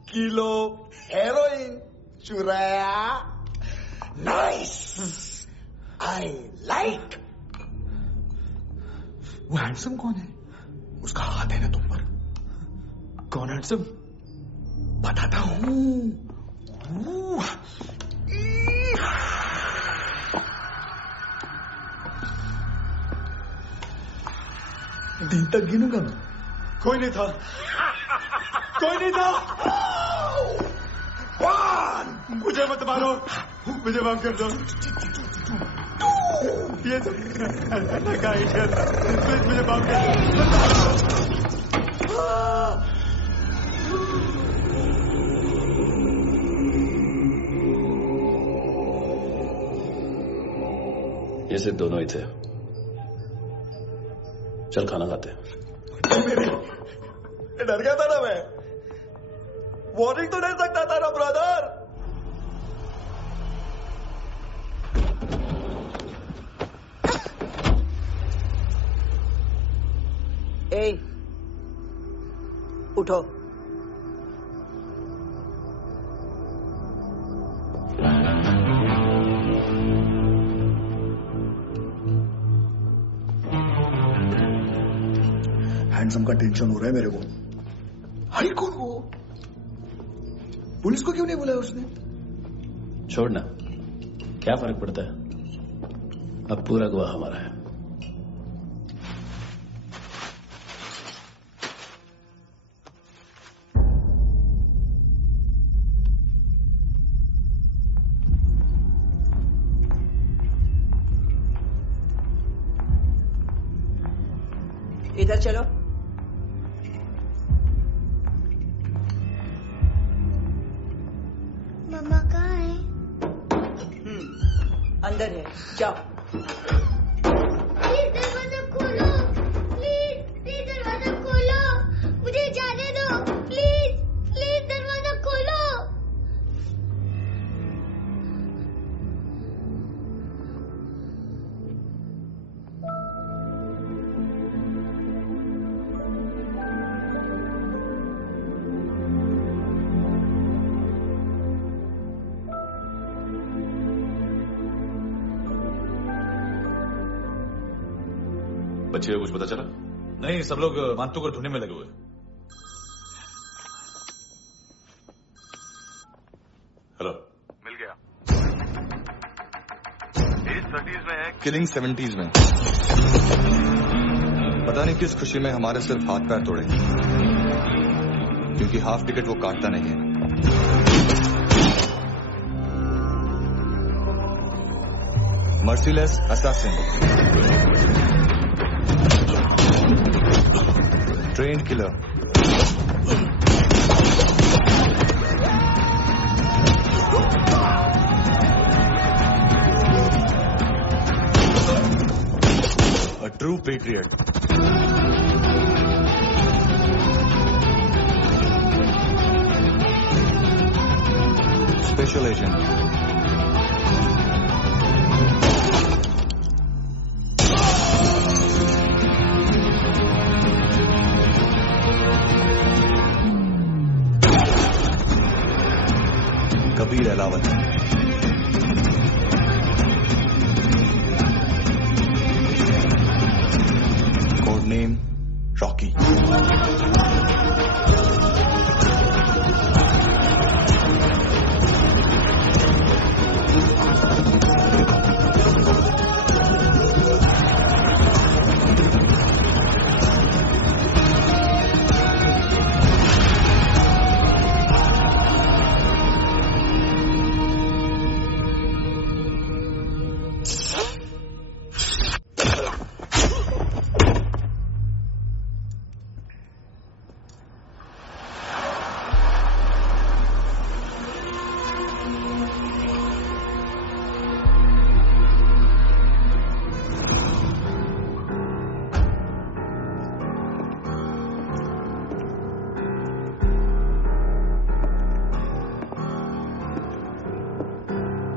किलो हेरोइन चुराया। Nice, I like. वो हैंडसम कौन है? उसका हाथ है ना तुम पर? कौन हैंडसम? बताता हूं। दिन तक गिनूंगा मैं। कोई नहीं था, कोई नहीं था। मुझे मत मारो, मुझे माफ कर दो। ये का आइडिया था, प्लीज मुझे माफ कर दो। ये सिर्फ दोनों ही थे। चल खाना खाते हैं। डर गया था ना मैं। वार्निंग तो दे सकता था ना ब्रदर। ए, उठो। हैंडसम का टेंशन हो रहा है मेरे को। हाई कौन वो? पुलिस को क्यों नहीं बुलाया उसने? छोड़ना, क्या फर्क पड़ता है? अब पूरा गवाह हमारा है। इधर चलो। मम्मा कहाँ है? अंदर है, जाओ। प्लीज दरवाजा खोलो, प्लीज दरवाजा खोलो, मुझे जाने दो, प्लीज दरवाजा खोलो। बच्चे को कुछ पता चला? नहीं, सब लोग मानतू को ढूंढने में लगे हुए। हेलो, मिल गया। 830 में है किलिंग 70s में। पता नहीं किस खुशी में हमारे सिर्फ हाथ पैर तोड़े, क्योंकि हाफ टिकट वो काटता नहीं है। Merciless assassin, train killer, a true patriot. Special agent. Kabir Ahlawat. Code name Rocky.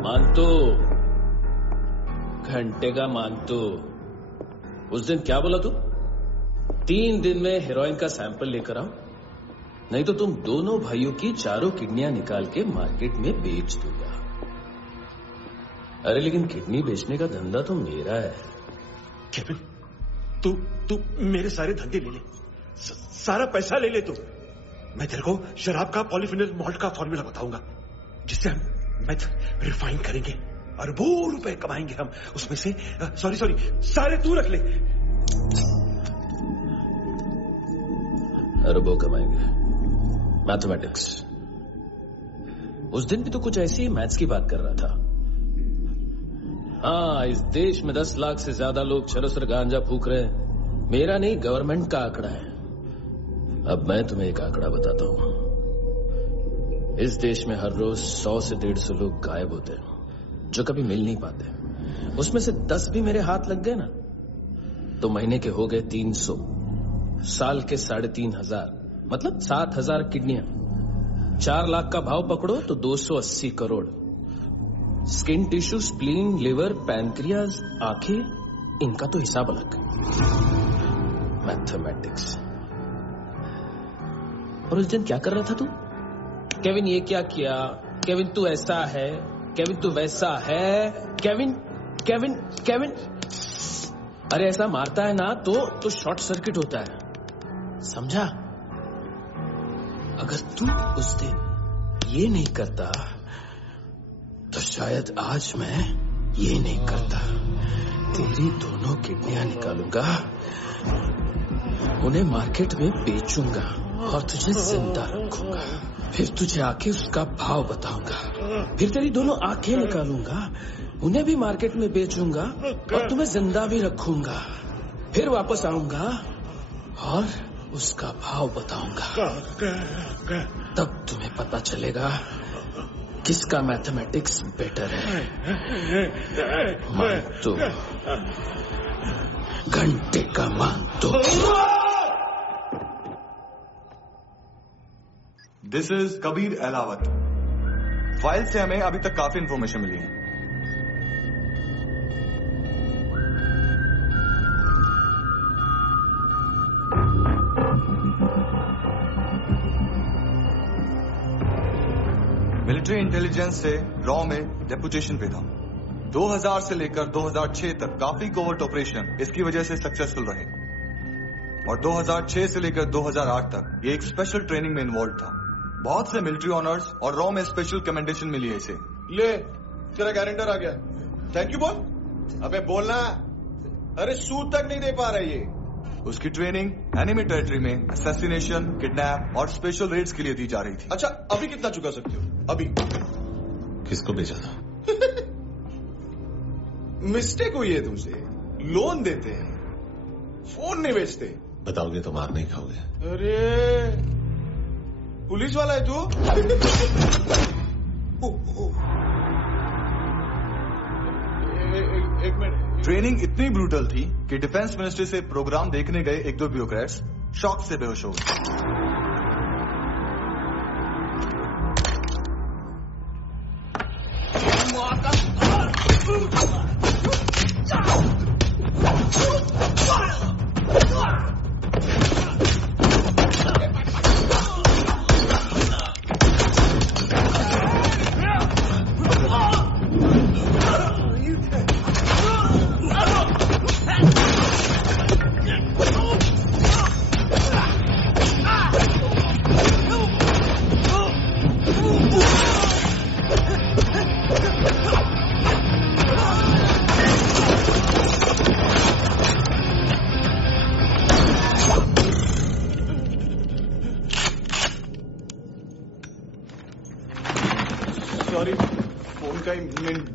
मानतो, घंटे का मानतो। उस दिन क्या बोला तू? 3 दिन में हेरोइन का सैंपल लेकर आओ, नहीं तो तुम दोनों भाइयों की चारों किडनियां निकाल के मार्केट में बेच दूंगा। अरे लेकिन किडनी बेचने का धंधा तो मेरा है। केविन, तू मेरे सारे धंधे ले ले, सारा पैसा ले ले तू। मैं तेरे को शराब का पॉलीफिनल मॉल्ट का फॉर्मूला बताऊंगा, जिससे हम मेथ रिफाइन करेंगे, अरबों रुपए कमाएंगे हम उसमें से। सॉरी सारे तू रख ले। अरबों कमाएंगे, मैथमेटिक्स। उस दिन भी तो कुछ ऐसी ही मैथ्स की बात कर रहा था। हाँ, इस देश में 10 लाख से ज्यादा लोग चरस और गांजा फूक रहे हैं। मेरा नहीं, गवर्नमेंट का आंकड़ा है। अब मैं तुम्हें एक आंकड़ा बताता हूं। इस देश में हर रोज 100 से 150 लोग गायब होते हैं, जो कभी मिल नहीं पाते। उसमें से 10 भी मेरे हाथ लग गए ना, तो महीने के हो गए 300, साल के 3500, मतलब 7000 किडनियां। 4 लाख का भाव पकड़ो तो 280 crore. Skin tissue, spleen, liver, pancreas, आंखें, इनका तो हिसाब अलग। मैथमेटिक्स। और उस दिन क्या कर रहा था तू? केविन ये क्या किया, केविन तू ऐसा है, केविन तू वैसा है, केविन केविन केविन। अरे ऐसा मारता है ना तो शॉर्ट सर्किट होता है, समझा? अगर तू उस दिन ये नहीं करता तो शायद आज मैं ये नहीं करता। तेरी दोनों किडनियां निकालूंगा, उन्हें मार्केट में बेचूंगा और तुझे जिंदा रखूंगा। फिर तुझे आके उसका भाव बताऊंगा। फिर तेरी दोनों आंखें निकालूंगा, उन्हें भी मार्केट में बेचूंगा और तुम्हें जिंदा भी रखूंगा। फिर वापस आऊंगा और उसका भाव बताऊंगा। तब तुम्हें पता चलेगा किसका मैथमेटिक्स बेटर है। मानतो, घंटे का मानतो। This is Kabir Ahlawat. File से हमें अभी तक काफी इंफॉर्मेशन मिली है। मिलिट्री इंटेलिजेंस से रॉ में डेपुटेशन पे था। 2000 से लेकर 2006 तक काफी कोवर्ट ऑपरेशन इसकी वजह से सक्सेसफुल रहे, और 2006 से लेकर 2008 तक ये एक स्पेशल ट्रेनिंग में इन्वॉल्व था। बहुत से मिलिट्री ऑनर्स और रॉ में स्पेशल कमेंडेशन मिली है इसे। ले, तेरा गारंटर आ गया। थैंक यू बोल। अबे बोलना। अरे सूद तक नहीं दे पा रहा ये। उसकी ट्रेनिंग एनिमी टेरिटरी में असैसिनेशन, किडनैप और स्पेशल रेड्स के लिए दी जा रही थी। अच्छा अभी कितना चुका सकते हो? अभी किसको भेजा था? मिस्टेक हुई है तुमसे। लोन देते हैं, फोन नहीं बेचते। बताओगे तो मार नहीं खाओगे। अरे पुलिस वाला है तू? एक मिनट। ट्रेनिंग इतनी ब्रूटल थी कि डिफेंस मिनिस्ट्री से प्रोग्राम देखने गए एक दो ब्यूरोक्रेट्स शॉक से बेहोश हो गए।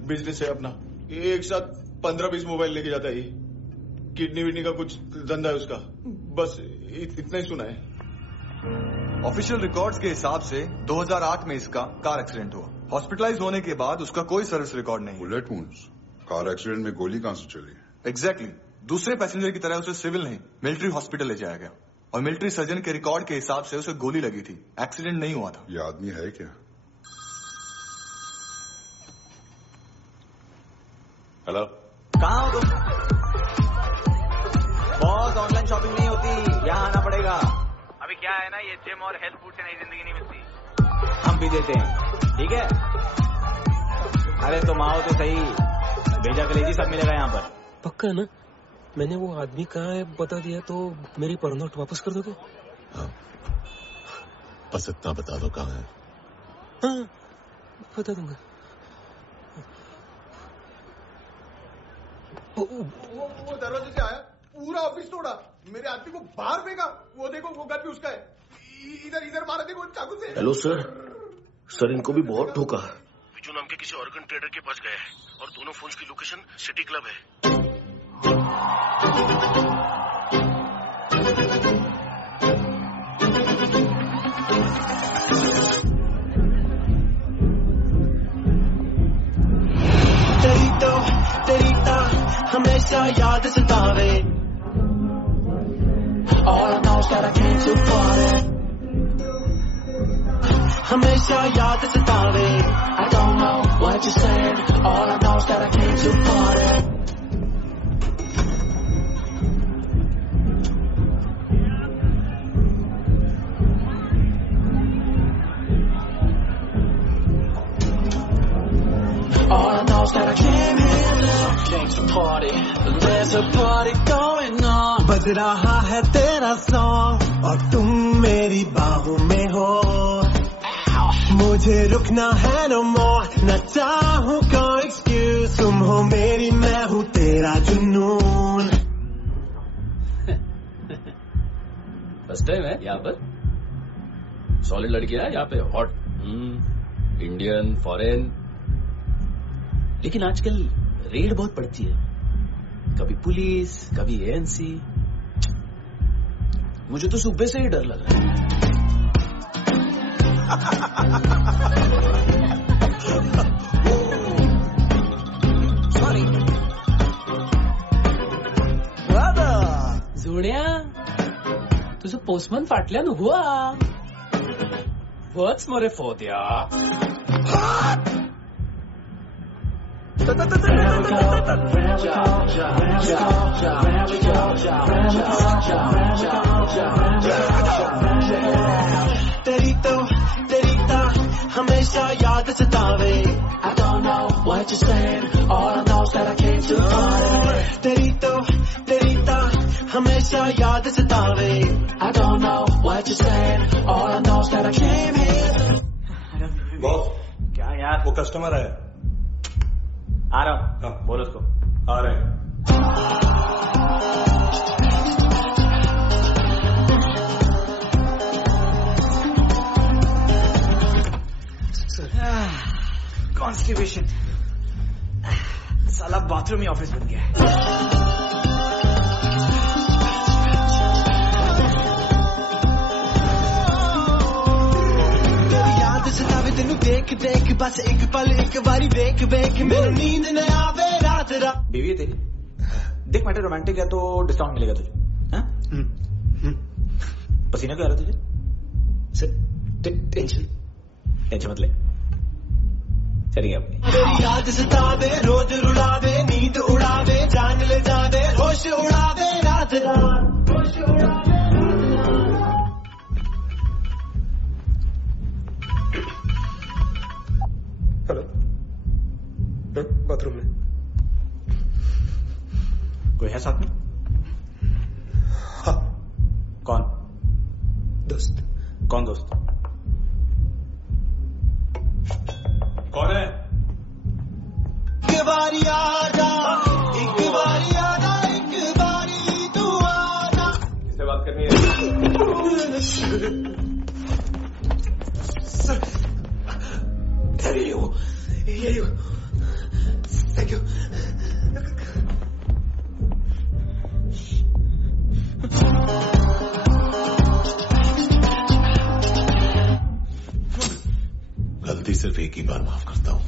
बिजनेस है अपना, एक साथ 15-20 मोबाइल लेके जाता है। किडनी विडनी का कुछ धंधा है उसका। बस इतना ही सुना है। ऑफिशियल रिकॉर्ड्स के हिसाब से 2008 में इसका कार एक्सीडेंट हुआ। हॉस्पिटलाइज होने के बाद उसका कोई सर्विस रिकॉर्ड नहीं। Bullet wounds. कार एक्सीडेंट में गोली कहां से चली? एग्जैक्टली। दूसरे पैसेंजर की तरह उसे सिविल नहीं मिलिट्री हॉस्पिटल ले जाया गया और मिलिट्री सर्जन के रिकॉर्ड के हिसाब से उसे गोली लगी थी। एक्सीडेंट नहीं हुआ था। ये आदमी है क्या? हेलो, कहाँ हो तुम? बॉस ऑनलाइन शॉपिंग नहीं होती, यहाँ आना पड़ेगा। अभी क्या है ना, ये जिम और हेल्थ फूड से नई जिंदगी नहीं मिलती। हम भी देते हैं, ठीक है? अरे तुम आओ तो सही, भेजा कलेजी सब मिलेगा यहाँ पर। पक्का ना? मैंने वो आदमी कहाँ है बता दिया तो मेरी पर नोट वापस कर दोगे? हाँ, बस इतना बता दो कहाँ है। हाँ, बता दूंगा। वो दरवाजे से आया, पूरा ऑफिस तोड़ा, मेरे आदमी को बाहर फेंका। वो देखो वो गन भी उसका है। इधर मारा देखो चाकू से। हेलो सर इनको भी बहुत ठोका। विजू नाम के किसी ऑर्गन ट्रेडर के पास गया है और दोनों फोन्स की लोकेशन सिटी क्लब है। तेरी हमेशा याद सतावे। All I know is that I came too far. हमेशा याद सतावे। I don't know what you're saying. All I know is that I came too far. All I know is that I came here now. Came to party. There's a party going on. बज रहा है तेरा song और तुम मेरी बाहों में हो। मुझे रुकना है no more. न चाहूँ कोई excuse. तुम हो मेरी, मैं हूँ तेरा जुनून। फर्स्ट टाइम है यहाँ पर? सॉलिड लड़की है यहाँ पे, हॉट इंडियन फॉरेन। लेकिन आजकल रेड बहुत पड़ती है, कभी पुलिस कभी एएनसी। मुझे तो सुबह से ही डर लग रहा है। Sorry. जुड्या तुझं पोस्टमन फाटल्यान हुआ वच मरे फोद्या। तेरी तो हमेशा याद सतावे। I don't know what you're saying. All I know is that I came too far. तेरी तो हमेशा याद सतावे। I don't know what you're saying. All I know is that I came here. Boss क्या यार? वो कस्टमर है। आ रहा हूँ। बोलो उसको। आ रहे हैं। कॉन्स्टिपेशन, साला बाथरूम ही ऑफिस बन गया है। याद सतावे तेनू देख देख, बस एक पल एक बारी वेख वेख, मेनू नींद न आवे रात रात। बीवी है तेरी, देख मैटर रोमांटिक है तो डिस्काउंट मिलेगा तुझे। पसीना क्यों आ रहा है तुझे? टेंशन मत ले, चलिए अपनी। तेरी याद सतावे, रोज रुलावे, नींद उड़ावे, जान ले जावे, होश उड़ावे रात रात, होश उड़ावे। हेलो, बाथरूम में कोई है साथ में? हाँ। कौन? दोस्त। कौन दोस्त? कौन है? एक बारी आजा, एक बारी आजा, एक बारी तू आजा। किससे बात करनी है? सर, यही हो, यही हो। Thank you. गलती सिर्फ एक ही बार माफ करता हूं।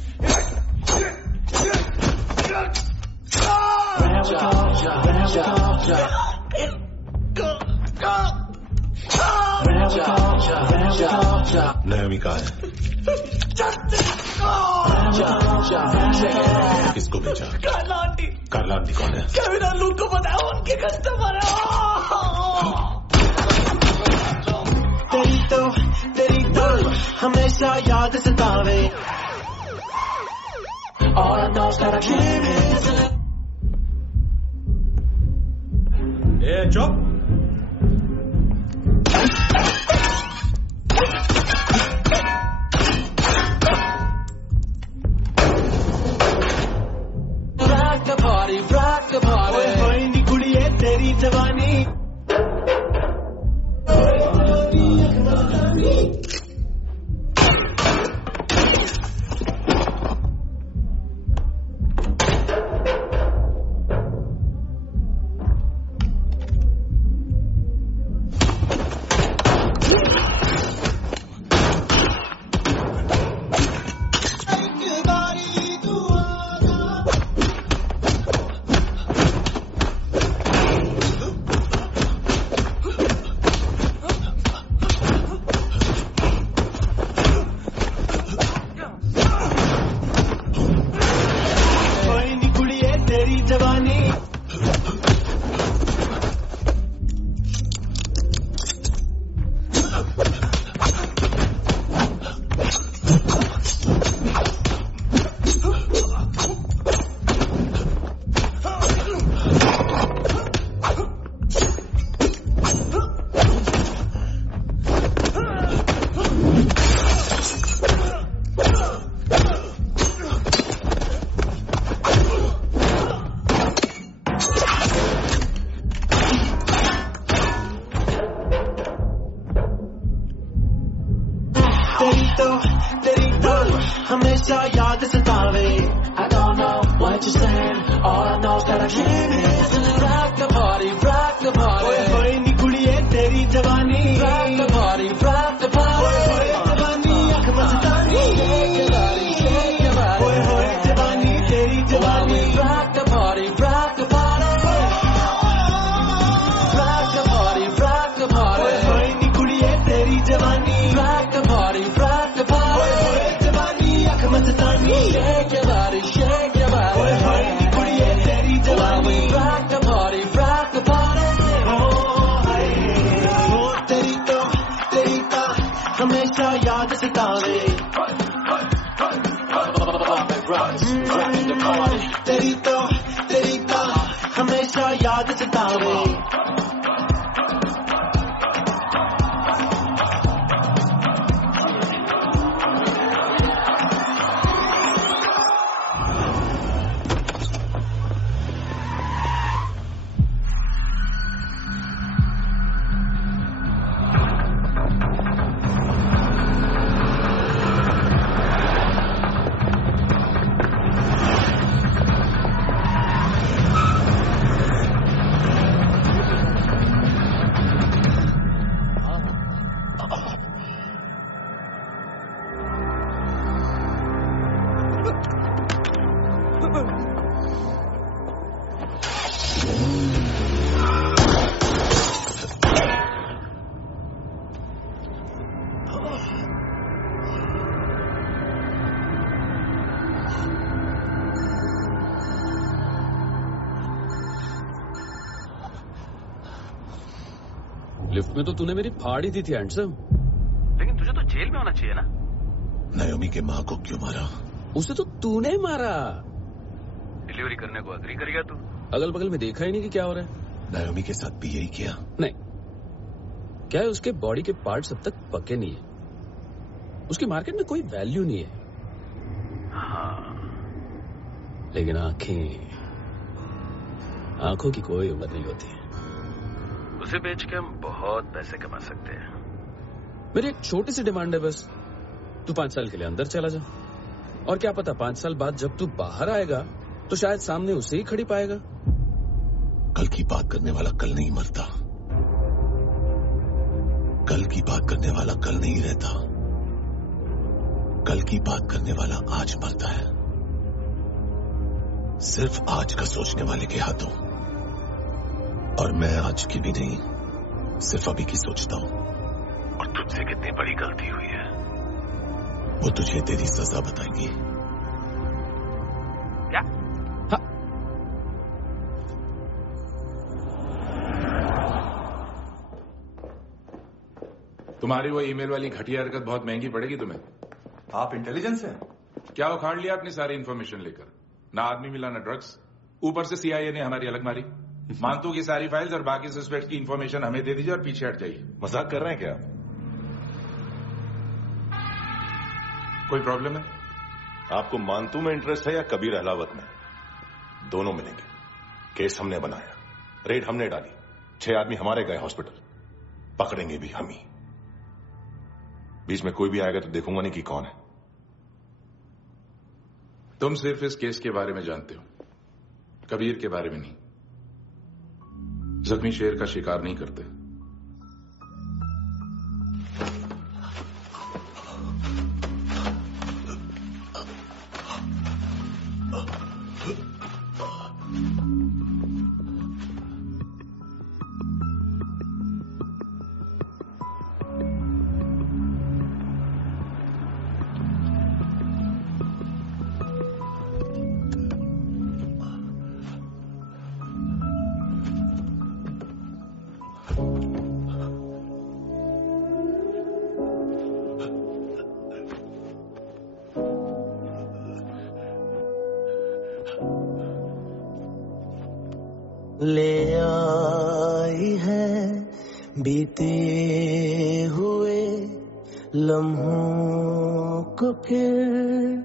नायोमी कहाँ है? किसको भेजा? कार्ला आंटी कौन है? केविन लूक को बताओ, उनके कस्टमर है। तेरी तो हमेशा याद सतावे। All I know is that I can't. ए चुप। rock the party। ओए नी कुड़िए तेरी जवानी, तेरी तो हमेशा याद सतावे। I don't know what you're saying, all I know is that I can't. Rock the party, rock the party। ओए होए नी कुड़िए तेरी जवानी, rock the party, rock the party। ओए होए जवानी आँख मस्तानी, shake your body, shake your body। ओए होए जवानी तेरी जवानी, rock the party, rock the party। Rock the party, rock the party। ओए होए नी कुड़िए तेरी जवानी, rock the party, rock the party। ओए होए जवानी आँख मस्तानी, shake your body, shake your body। ओए होए नी कुड़िए तेरी जवानी, rock the party, rock the party। तेरी तो हमेशा याद सतावे। तेरी तो हमेशा याद सतावे। लिफ्ट में तो तूने मेरी फाड़ ही दी थी हैंडसम। लेकिन तुझे तो जेल में होना चाहिए ना। नायोमी के माँ को क्यों मारा? उसे तो तूने मारा। डिलीवरी करने को अग्री कर गया तू। अगल बगल में देखा ही नहीं कि क्या हो रहा है। नायोमी के साथ भी यही किया? नहीं, क्या है उसके बॉडी के पार्ट्स अब तक पके नहीं है, उसकी मार्केट में कोई वैल्यू नहीं है। हाँ, लेकिन आंखों की कोई उम्र नहीं होती। उसे बेच के हम बहुत पैसे कमा सकते हैं। मेरी एक छोटी सी डिमांड है बस, तू 5 साल के लिए अंदर चला जा, और क्या पता 5 साल बाद जब तू बाहर आएगा तो शायद सामने उसे ही खड़ी पाएगा। कल की बात करने वाला कल नहीं मरता, कल की बात करने वाला कल नहीं रहता, कल की बात करने वाला आज मरता है। सिर्फ आज का सोचने वाले के हाथों। और मैं आज की भी नहीं, सिर्फ अभी की सोचता हूं। और तुझसे कितनी बड़ी गलती हुई है वो तुझे तेरी सजा बताएंगी। क्या? हाँ। तुम्हारी वो ईमेल वाली घटिया हरकत बहुत महंगी पड़ेगी तुम्हें। आप इंटेलिजेंस हैं? क्या उखाड़ लिया अपनी सारी इन्फॉर्मेशन लेकर? ना आदमी मिला ना ड्रग्स, ऊपर से CIA ने हमारी अलग मारी। मानतू की सारी फाइल्स और बाकी सस्पेक्ट की इन्फॉर्मेशन हमें दे दीजिए और पीछे हट जाइए। मजाक कर रहे हैं क्या? कोई प्रॉब्लम है? आपको मानतू में इंटरेस्ट है या कबीर अहलावत में? दोनों मिलेंगे। केस हमने बनाया, रेड हमने डाली, 6 आदमी हमारे गए हॉस्पिटल, पकड़ेंगे भी हम ही। बीच में कोई भी आएगा तो देखूंगा नहीं कि कौन है। तुम सिर्फ इस केस के बारे में जानते हो, कबीर के बारे में नहीं। जख्मी शेर का शिकार नहीं करते। ले आई है बीते हुए लम्हों को फिर,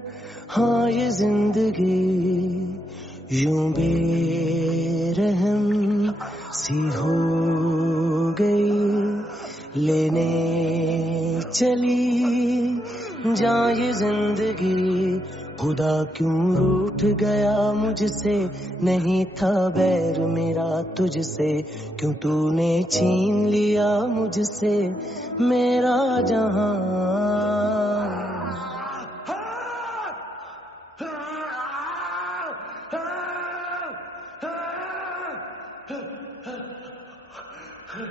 हाँ ये जिंदगी यूं बेरहम सी हो गई, लेने चली जा ये जिंदगी। खुदा क्यों रूठ गया मुझसे, नहीं था बैर मेरा तुझसे, क्यों तूने छीन लिया मुझसे मेरा जहां।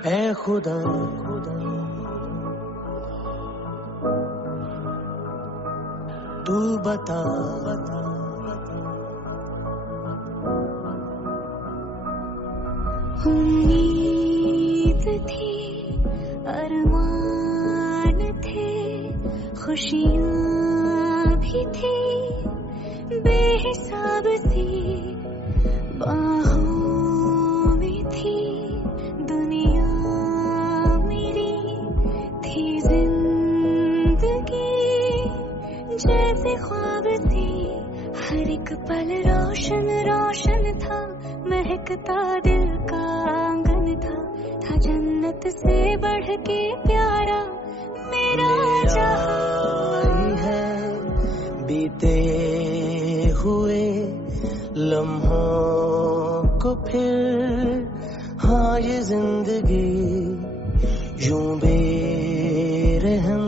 ऐ खुदा तू बता, उम्मीद थी, अरमान थे, खुशियाँ भी थी, बेहिसाब सी बाहों में थी दुनिया मेरी, थी जिंदगी जैसे ख्वाब सी, हर एक पल रोशन रोशन था, महकता दिल का आंगन था जन्नत से बढ़ के प्यारा मेरा जहां है। बीते हुए लम्हों को फिर, हाँ ये जिंदगी यूं बेरहम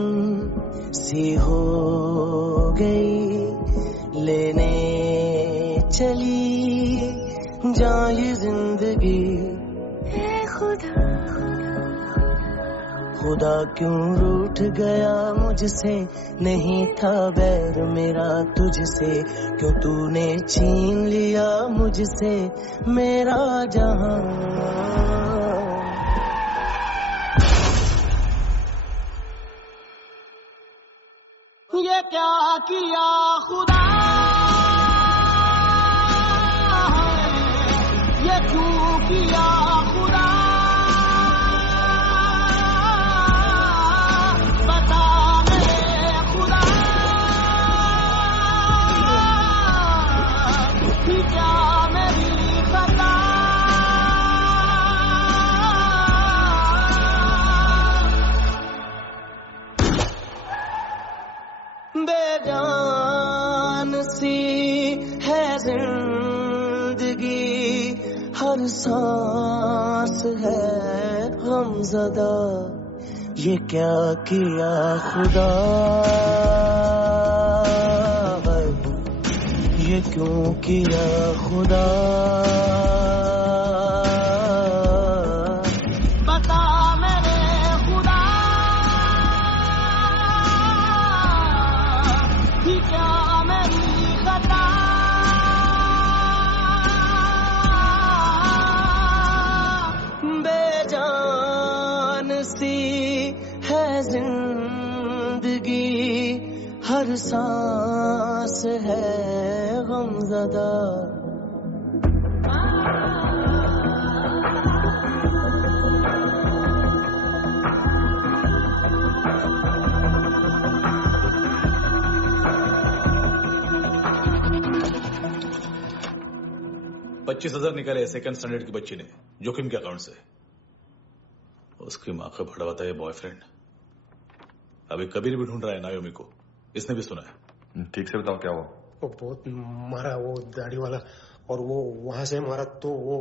सी हो गई, लेने चली जा ये जिंदगी। ऐ खुदा खुदा क्यों रूठ गया मुझसे, नहीं था बैर मेरा तुझसे, क्यों तूने छीन लिया मुझसे मेरा जहां। क्या किया खुदा, ये क्यों किया खुदा, बता मेरे खुदा, कि क्या मेरी खता, बेजान सी है जिंदगी, हर सांस है गमज़दा, ये क्या किया खुदा, ये क्यों किया खुदा, बता मेरे खुदा, कि क्या मेरी खता, बेजान सी है जिंदगी, हर सांस है गमज़दा। $25,000 निकाले सेकंड स्टैंडर्ड की बच्ची ने जोखिम के अकाउंट से। उसकी माँ का भड़ा हुआ था ये बॉयफ्रेंड। अभी कबीर भी ढूंढ रहा है नायोमी को, इसने भी सुना है। ठीक से बताओ क्या हुआ। वो बहुत मारा, वो दाढ़ी वाला, और वो वहां से मारा तो वो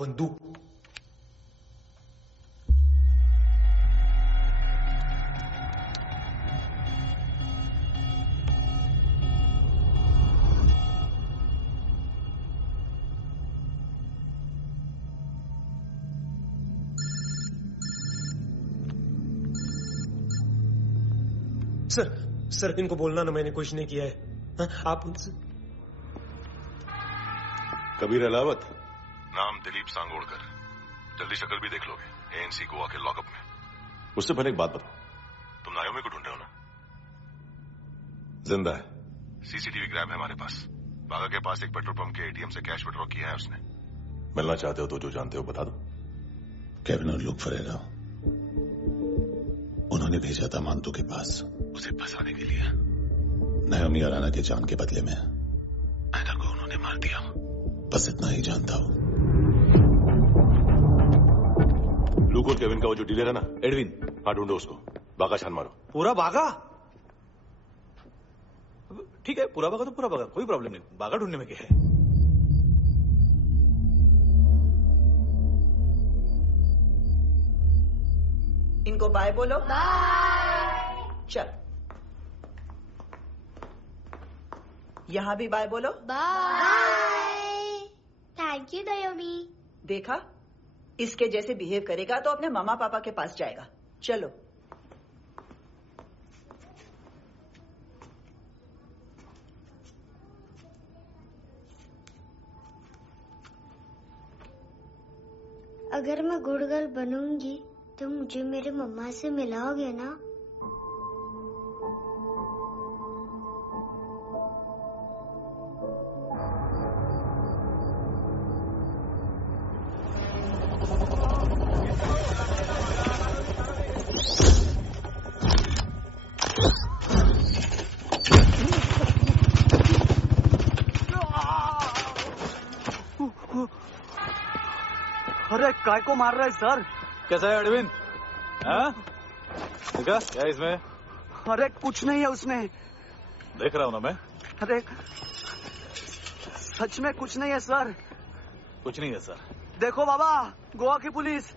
बंदूक। सर इनको बोलना ना मैंने कुछ नहीं किया है। हाँ, आप उनसे। कबीर अलावत, नाम दिलीप सांगोड़कर। जल्दी शक्ल भी देख लोगे एएनसी गोवा के लॉकअप में। उससे पहले एक बात बताओ, तुम नायोमी को ढूंढ रहे हो ना? जिंदा है, सीसीटीवी ग्रैब है हमारे पास। बागा के पास एक पेट्रोल पंप के एटीएम से कैश विड्रॉ किया है उसने। मिलना चाहते हो तो जो जानते हो बता दो। केविन और लुक फरेरा, उन्होंने भेजा था मांतू के पास उसे फंसाने के लिए। नायोमी अराना के जान के बदले में एना को उन्होंने मार दिया। बस इतना ही जानता हूं। लुक और केविन का वो जो डीलर है ना, एडविन, हाँ ढूंढो उसको। बागा छान मारो। पूरा बागा? ठीक है, पूरा बागा तो पूरा बागा, कोई प्रॉब्लम नहीं। बागा ढूंढने में क्या है? इनको बाय बोलो। बाय। चल, यहां भी बाय बोलो। बाय। Thank you नायोमी। देखा, इसके जैसे बिहेव करेगा तो अपने मामा पापा के पास जाएगा। चलो। अगर मैं गुड गर्ल बनूंगी तो मुझे मेरे मम्मा से मिलाओगे ना? अरे काय को मार रहा है सर? कैसा है एडविन? हाँ? देखा क्या इसमें? अरे कुछ नहीं है उसमें। देख रहा हूं ना मैं। अरे सच में कुछ नहीं है सर। कुछ नहीं है सर। देखो बाबा, गोवा की पुलिस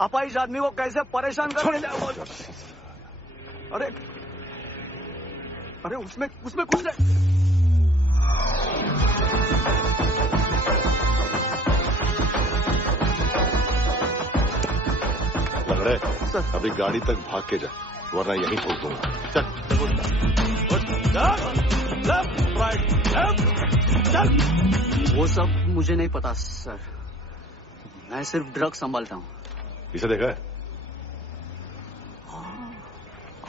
अपाइज आदमी को कैसे परेशान कर रही है। अरे अरे उसमें कुछ नहीं। लंगड़े, अभी गाड़ी तक भाग के जा, वरना यहीं ठोक दूंगा। चल। वो सब मुझे नहीं पता सर, मैं सिर्फ ड्रग संभालता हूँ। इसे देखा है?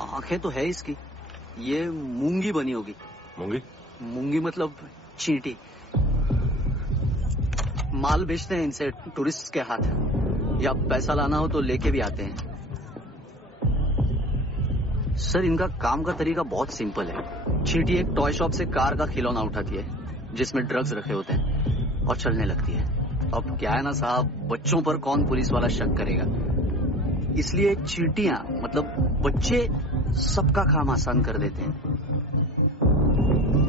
आंखें तो है इसकी, ये मूंगी बनी होगी। मूंगी? मूंगी मतलब चींटी। माल बेचते हैं इनसे टूरिस्ट के हाथ, या पैसा लाना हो तो लेके भी आते हैं। सर इनका काम का तरीका बहुत सिंपल है। चींटी एक टॉय शॉप से कार का खिलौना उठाती है जिसमें ड्रग्स रखे होते हैं और चलने लगती है। अब क्या है ना साहब, बच्चों पर कौन पुलिस वाला शक करेगा, इसलिए चींटियां मतलब बच्चे सबका काम आसान कर देते हैं।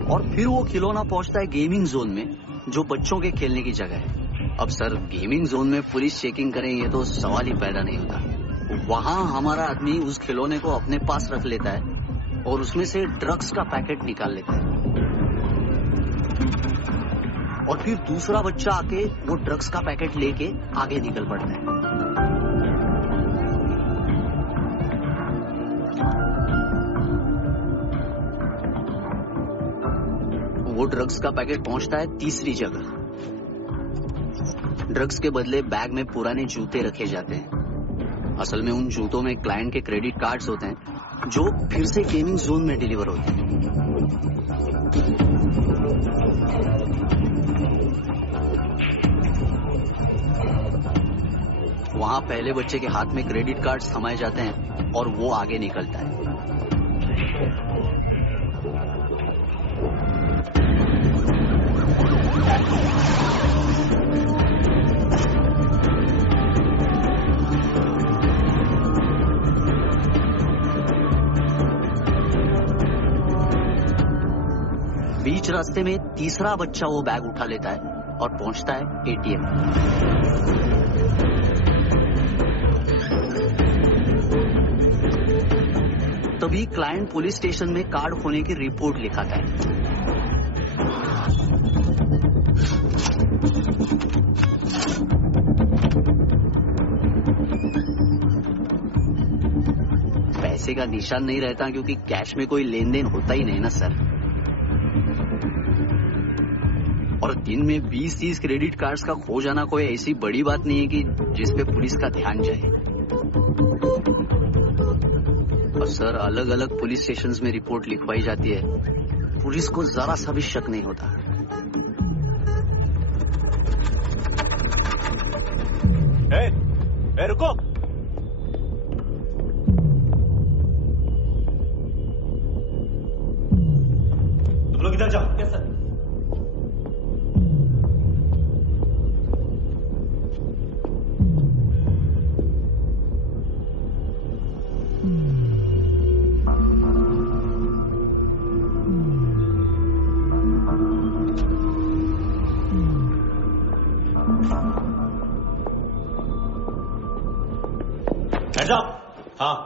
और फिर वो खिलौना पहुंचता है गेमिंग जोन में, जो बच्चों के खेलने की जगह है। अब सर गेमिंग जोन में पुलिस चेकिंग करे ये तो सवाल ही पैदा नहीं होता। वहां हमारा आदमी उस खिलौने को अपने पास रख लेता है और उसमें से ड्रग्स का पैकेट निकाल लेता है, और फिर दूसरा बच्चा आके वो ड्रग्स का पैकेट लेके आगे निकल पड़ता है। वो ड्रग्स का पैकेट पहुंचता है तीसरी जगह। ड्रग्स के बदले बैग में पुराने जूते रखे जाते हैं। असल में उन जूतों में क्लाइंट के क्रेडिट कार्ड्स होते हैं जो फिर से गेमिंग जोन में डिलीवर होते हैं। वहां पहले बच्चे के हाथ में क्रेडिट कार्ड्स थमाए जाते हैं और वो आगे निकलता है। बीच रास्ते में तीसरा बच्चा वो बैग उठा लेता है और पहुंचता है एटीएम। तभी क्लाइंट पुलिस स्टेशन में कार्ड खोने की रिपोर्ट लिखाता है। पैसे का निशान नहीं रहता क्योंकि कैश में कोई लेन देन होता ही नहीं ना सर। और दिन में 20-30 क्रेडिट कार्ड्स का खो जाना कोई ऐसी बड़ी बात नहीं है कि जिस पे पुलिस का ध्यान जाए। और सर अलग अलग पुलिस स्टेशंस में रिपोर्ट लिखवाई जाती है, पुलिस को जरा सा भी शक नहीं होता। रुको, तुम लोग इधर जाओ। Yes sir. Hands up! हाँ।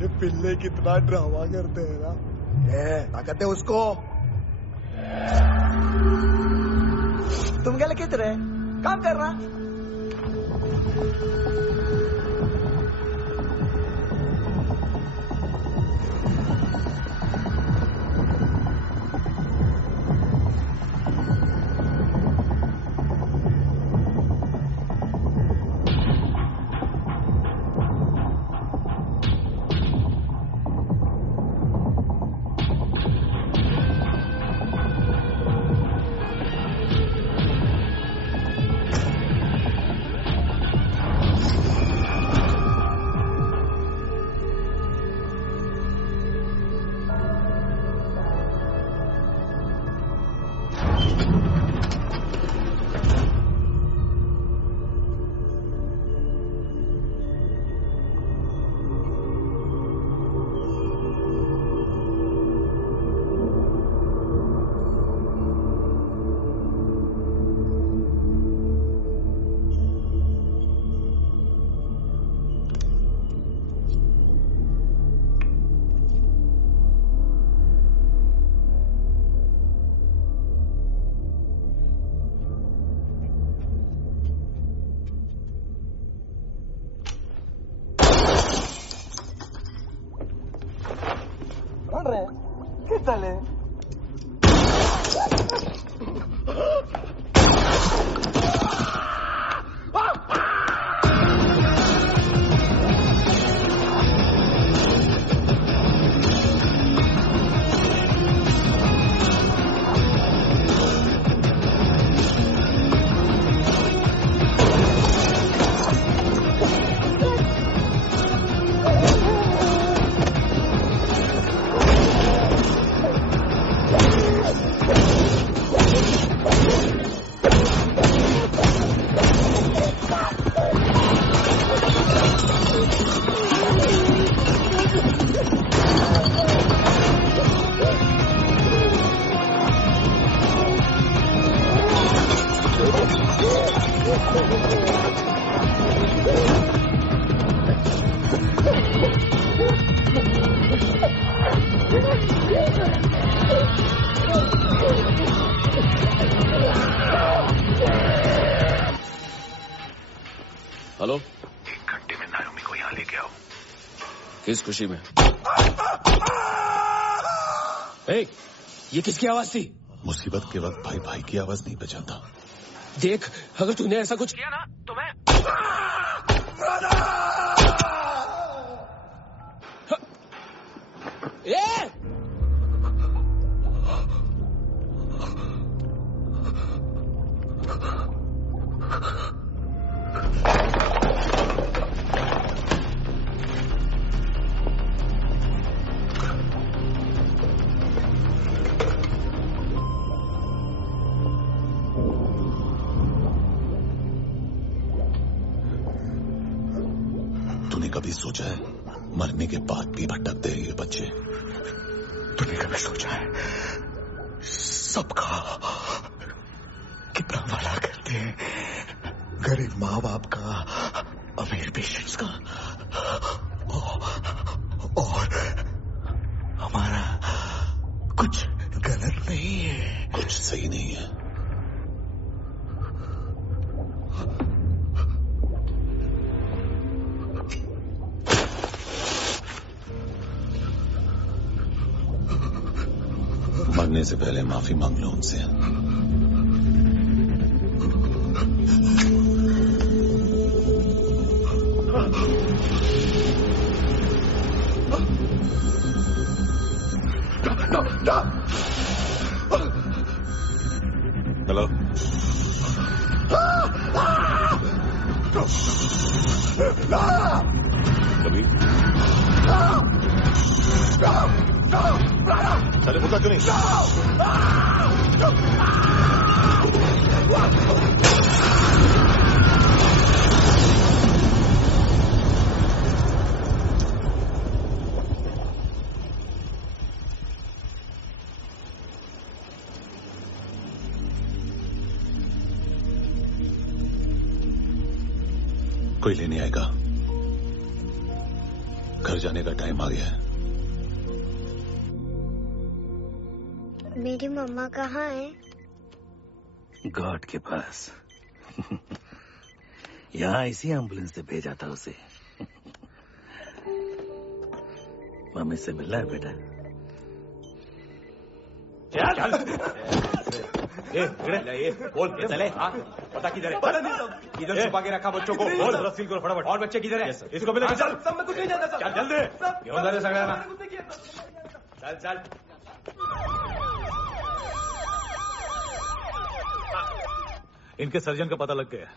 ये पिल्ले कितना ड्रामा करते हैं ना। ये क्या कहते हैं उसको? तुम क्या लिख रहे? काम कर रहा। हेलो, 1 घंटे में नायोमी को यहाँ लेके आओ। किस खुशी में? ये किसकी आवाज थी? मुसीबत के वक्त भाई भाई की आवाज नहीं बजाता। देख, अगर तूने ऐसा कुछ किया ना तो मैं तूने कभी सोचा है मरने के बाद भी भटकते हैं ये बच्चे? तूने कभी सोचा है सबका कितना भला करते हैं? गरीब माँ बाप का, अमीर पेशेंट्स का, और हमारा कुछ गलत नहीं है, कुछ सही नहीं है। मरने से पहले माफी मांग लो उनसे। हेलो, कभी चले मुद्दा क्यों नहीं? कोई लेने आएगा? घर जाने का टाइम आ गया है। मेरी मम्मा कहाँ है? गॉड के पास। यहाँ इसी एम्बुलेंस से भेजा था उसे। मम्मी से मिलना है बेटा। चल ये बोल चले। हाँ पता किधर है? इधर छुपा के रखा बच्चों को। बोल रसील को फटाफट। और बच्चे किधर है? इसको मिले। चल सब मैं कुछ नहीं जानता। चल जल्दी घेऊन जा रे सगळ्यांना। चल चल। इनके सर्जन का पता लग गया।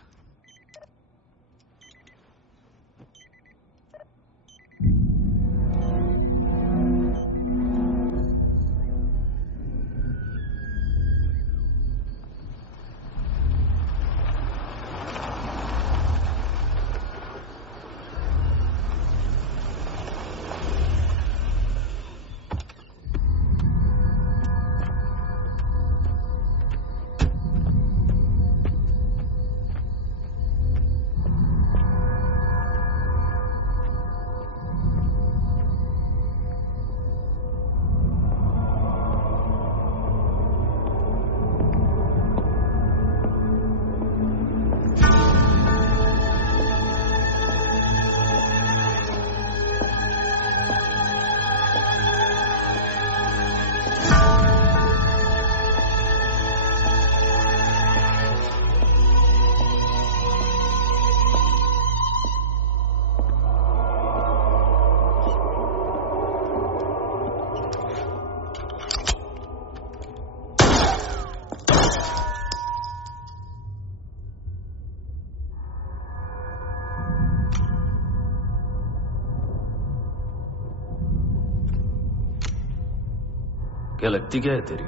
क्या लगती क्या है तेरी?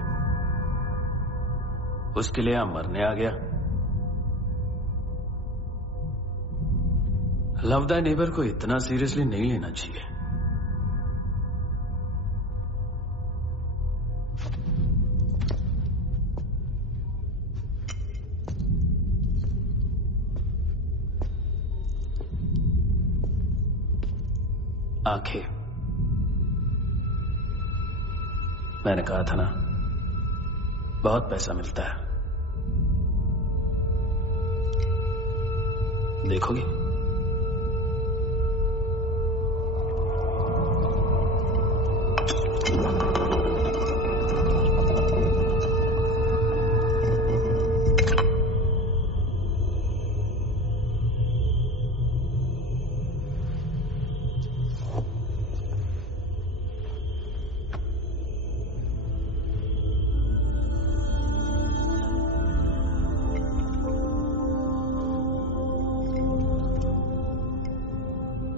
उसके लिए यहां मरने आ गया? लव द नेबर को इतना सीरियसली नहीं लेना चाहिए। आंखें, मैंने कहा था ना, बहुत पैसा मिलता है। देखोगी?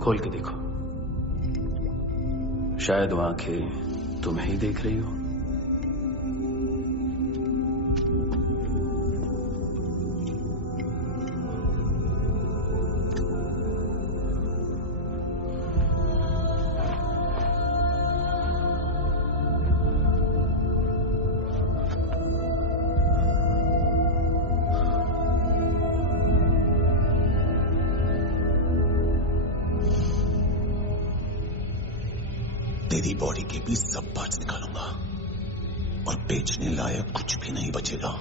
खोल के देखो, शायद वो आंखें तुम्हें ही देख रही हो। तेरी बॉडी के भी सब पार्ट्स निकालूंगा और बेचने लायक कुछ भी नहीं बचेगा।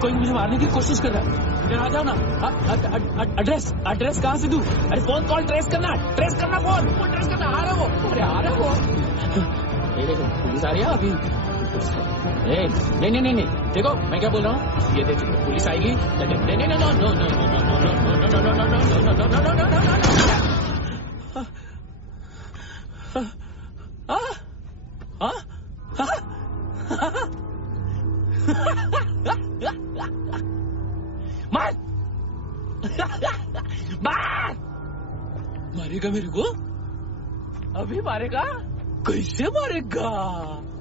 कोई मुझे मारने की कोशिश कर रहा है। इधर आ जाओ ना। एड्रेस कहाँ से दूं? अरे फोन कॉल ट्रेस करना फोन ट्रेस करना। आ रहा है वो। ये देखो पुलिस आ रही है अभी। नहीं देखो मैं क्या बोल रहा हूँ, ये देखो पुलिस आएगी। मारेगा मेरे को? अभी मारेगा? कैसे मारेगा?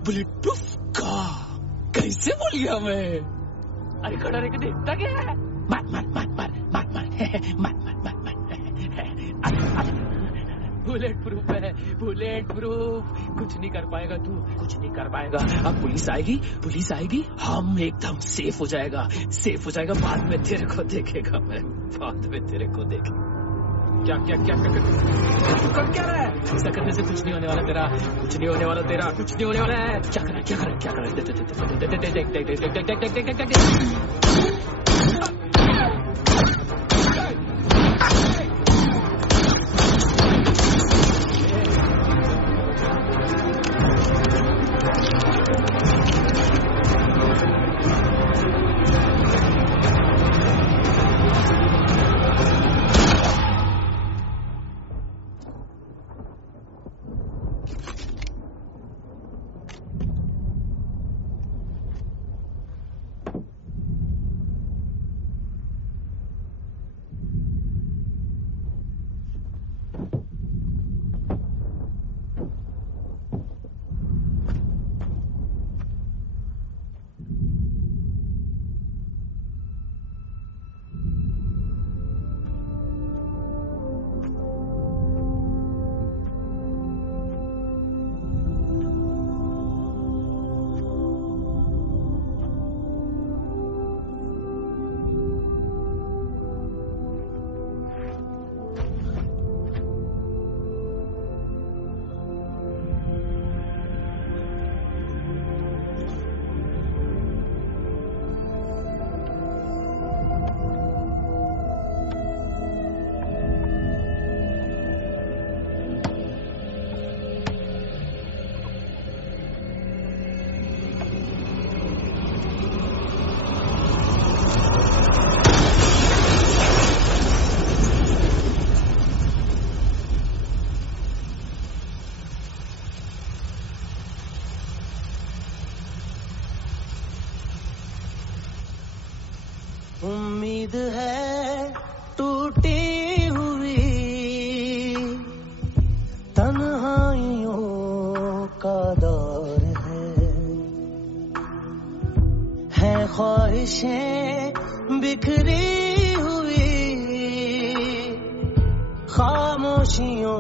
बुलेट प्रूफ का कैसे बोल गया मैं? अरे खड़ा रह के देखता क्या है? बुलेट प्रूफ है, बुलेट प्रूफ। कुछ नहीं कर पाएगा तू, कुछ नहीं कर पाएगा। अब पुलिस आएगी, हम एकदम सेफ हो जाएगा। बाद में तेरे को देखेगा मैं, बाद में तेरे को देखेगा। क्या कर क्या रहा है? ऐसा करने से कुछ नहीं होने वाला तेरा, कुछ नहीं होने वाला है। क्या कर रहा है? उम्मीद है टूटी हुई, तन्हाइयों का दौर है ख्वाहिशें बिखरी हुई, खामोशियों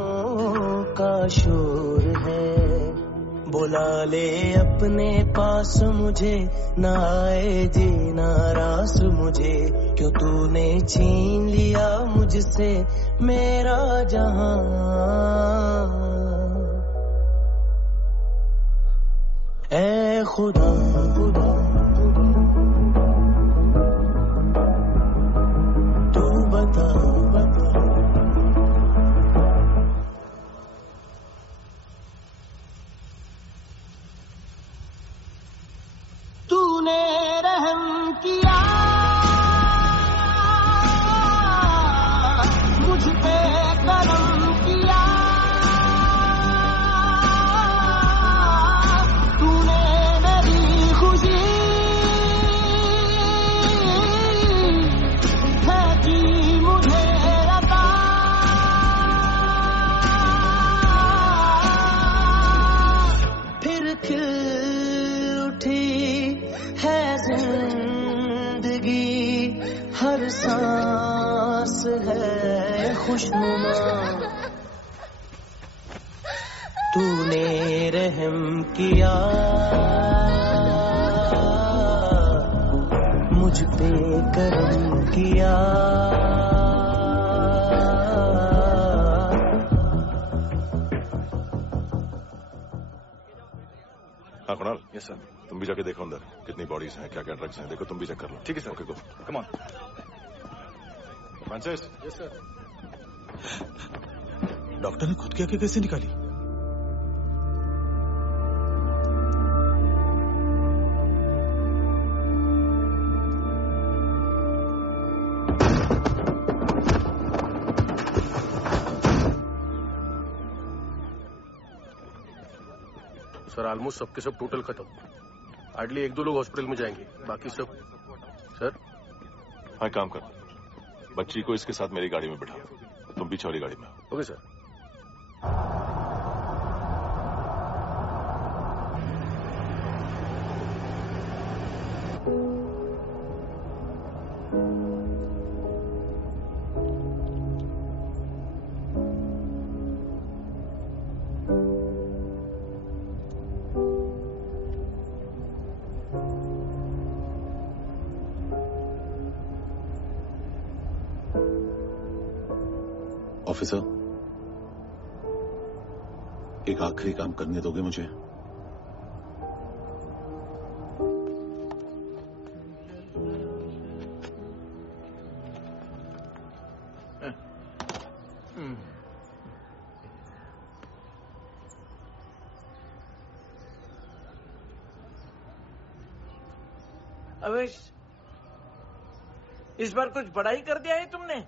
का शोर है, बुला ले अपने पास मुझे, ना आए जीना रास मुझे, क्यों तूने छीन लिया मुझसे मेरा जहां। ऐ खुदा खुदा तू बता बता। तूने रहम किया मुझ पे, करम किया, तूने मेरी खुशी है की मुझे अता। फिर खिल उठी है जिंदगी, हर सांस है खुशनुमा। तूने रहम किया मुझ पे, करम किया। हाँ कुणाल। Yes sir. तुम भी जाके देखो अंदर कितनी बॉडीज हैं, क्या क्या ड्रग्स हैं, देखो तुम भी चेक कर लो। ठीक है sir. Okay go, come on. Francis. Yes sir. Doctor ने खुद की आंखें कैसे निकाली? सर ऑलमोस्ट सबके सब टोटल खत्म। हार्डली 1-2 लोग हॉस्पिटल में जाएंगे, बाकी सब। सर हाँ काम कर, बच्ची को इसके साथ मेरी गाड़ी में बिठा, तुम पीछे वाली गाड़ी में। Okay sir. ऑफिसर, एक आखिरी काम करने दोगे मुझे? अवेश, इस बार कुछ बड़ा ही कर दिया है तुमने।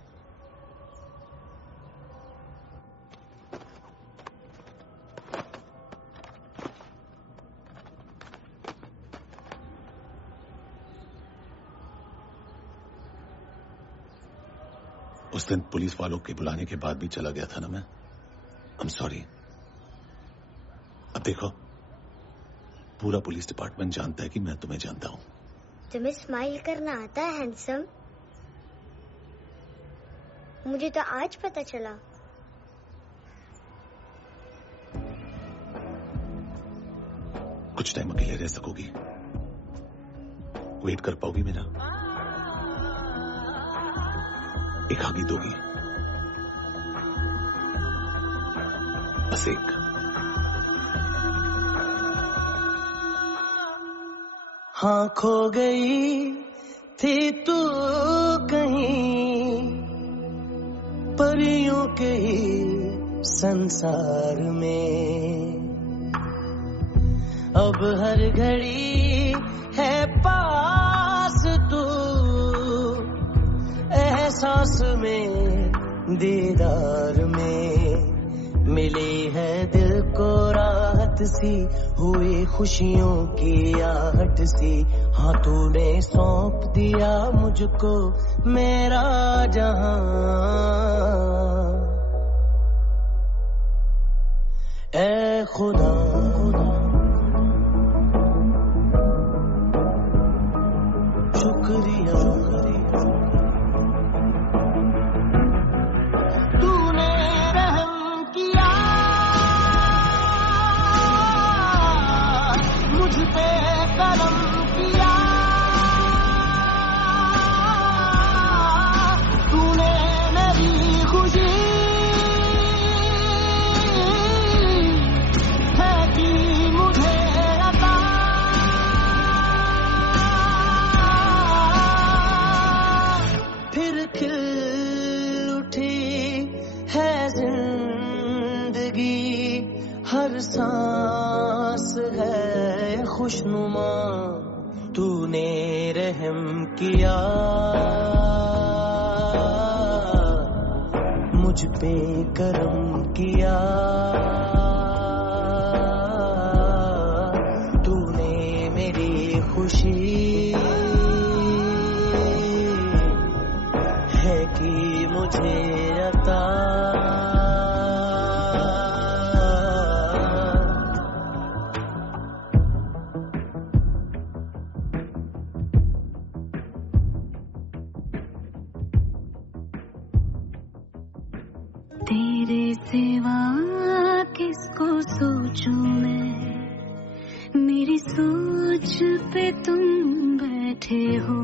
उस दिन पुलिस वालों के बुलाने के बाद भी चला गया था ना मैं। I am sorry. अब देखो, पूरा पुलिस डिपार्टमेंट जानता है कि मैं तुम्हें जानता हूं। तुम्हें स्माइल करना आता है हैंडसम? मुझे तो आज पता चला। कुछ टाइम अकेले रह सकोगी? वेट कर पाओगी मेरा? एक आगे दोगी? बस एक। हाँ खो गई थी तू कहीं परियों के ही संसार में, अब हर घड़ी है पास तू, एहसास में दीदार में। मिली है दिल को राहत सी, हुई खुशियों की आहट सी। हाँ तूने सौंप दिया मुझको मेरा जहां। ऐ खुदा शुक्रिया, तूने रहम किया हर सांस है खुशनुमा, तूने रहम किया मुझ पे करम किया, तूने मेरी खुशी है कि मुझे अता। तेरे सिवा किसको सोचूं मैं, मेरी सोच पे तुम बैठे हो।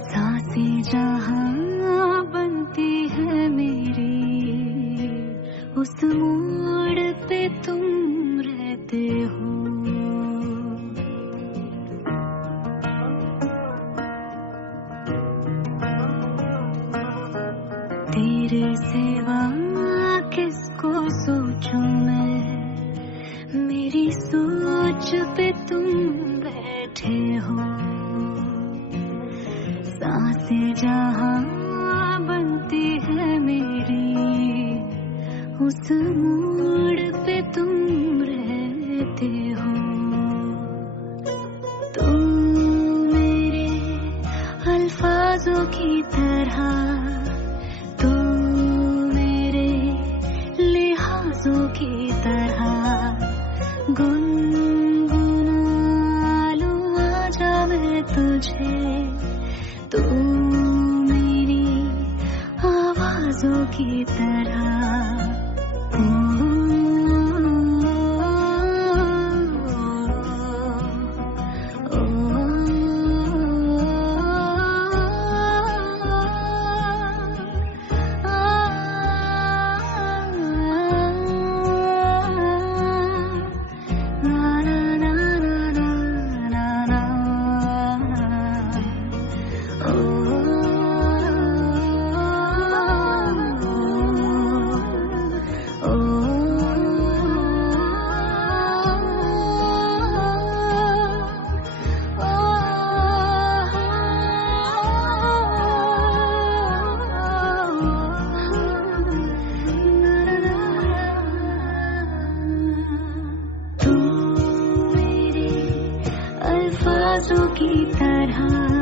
सांसें जहां बनती है मेरी, उस मोड़ पे तुम रहते हो। तेरे सिवा किसको सोचूं मैं, मेरी सोच पे तुम बैठे हो। सांसें जहां बनती है मेरी, उस मोड़ पे तुम रहते हो। तुम मेरे अल्फाजों की तरह, की तरह गुनगुना लूं आजा मैं तुझे, तू मेरी आवाजों की तरह। की तरह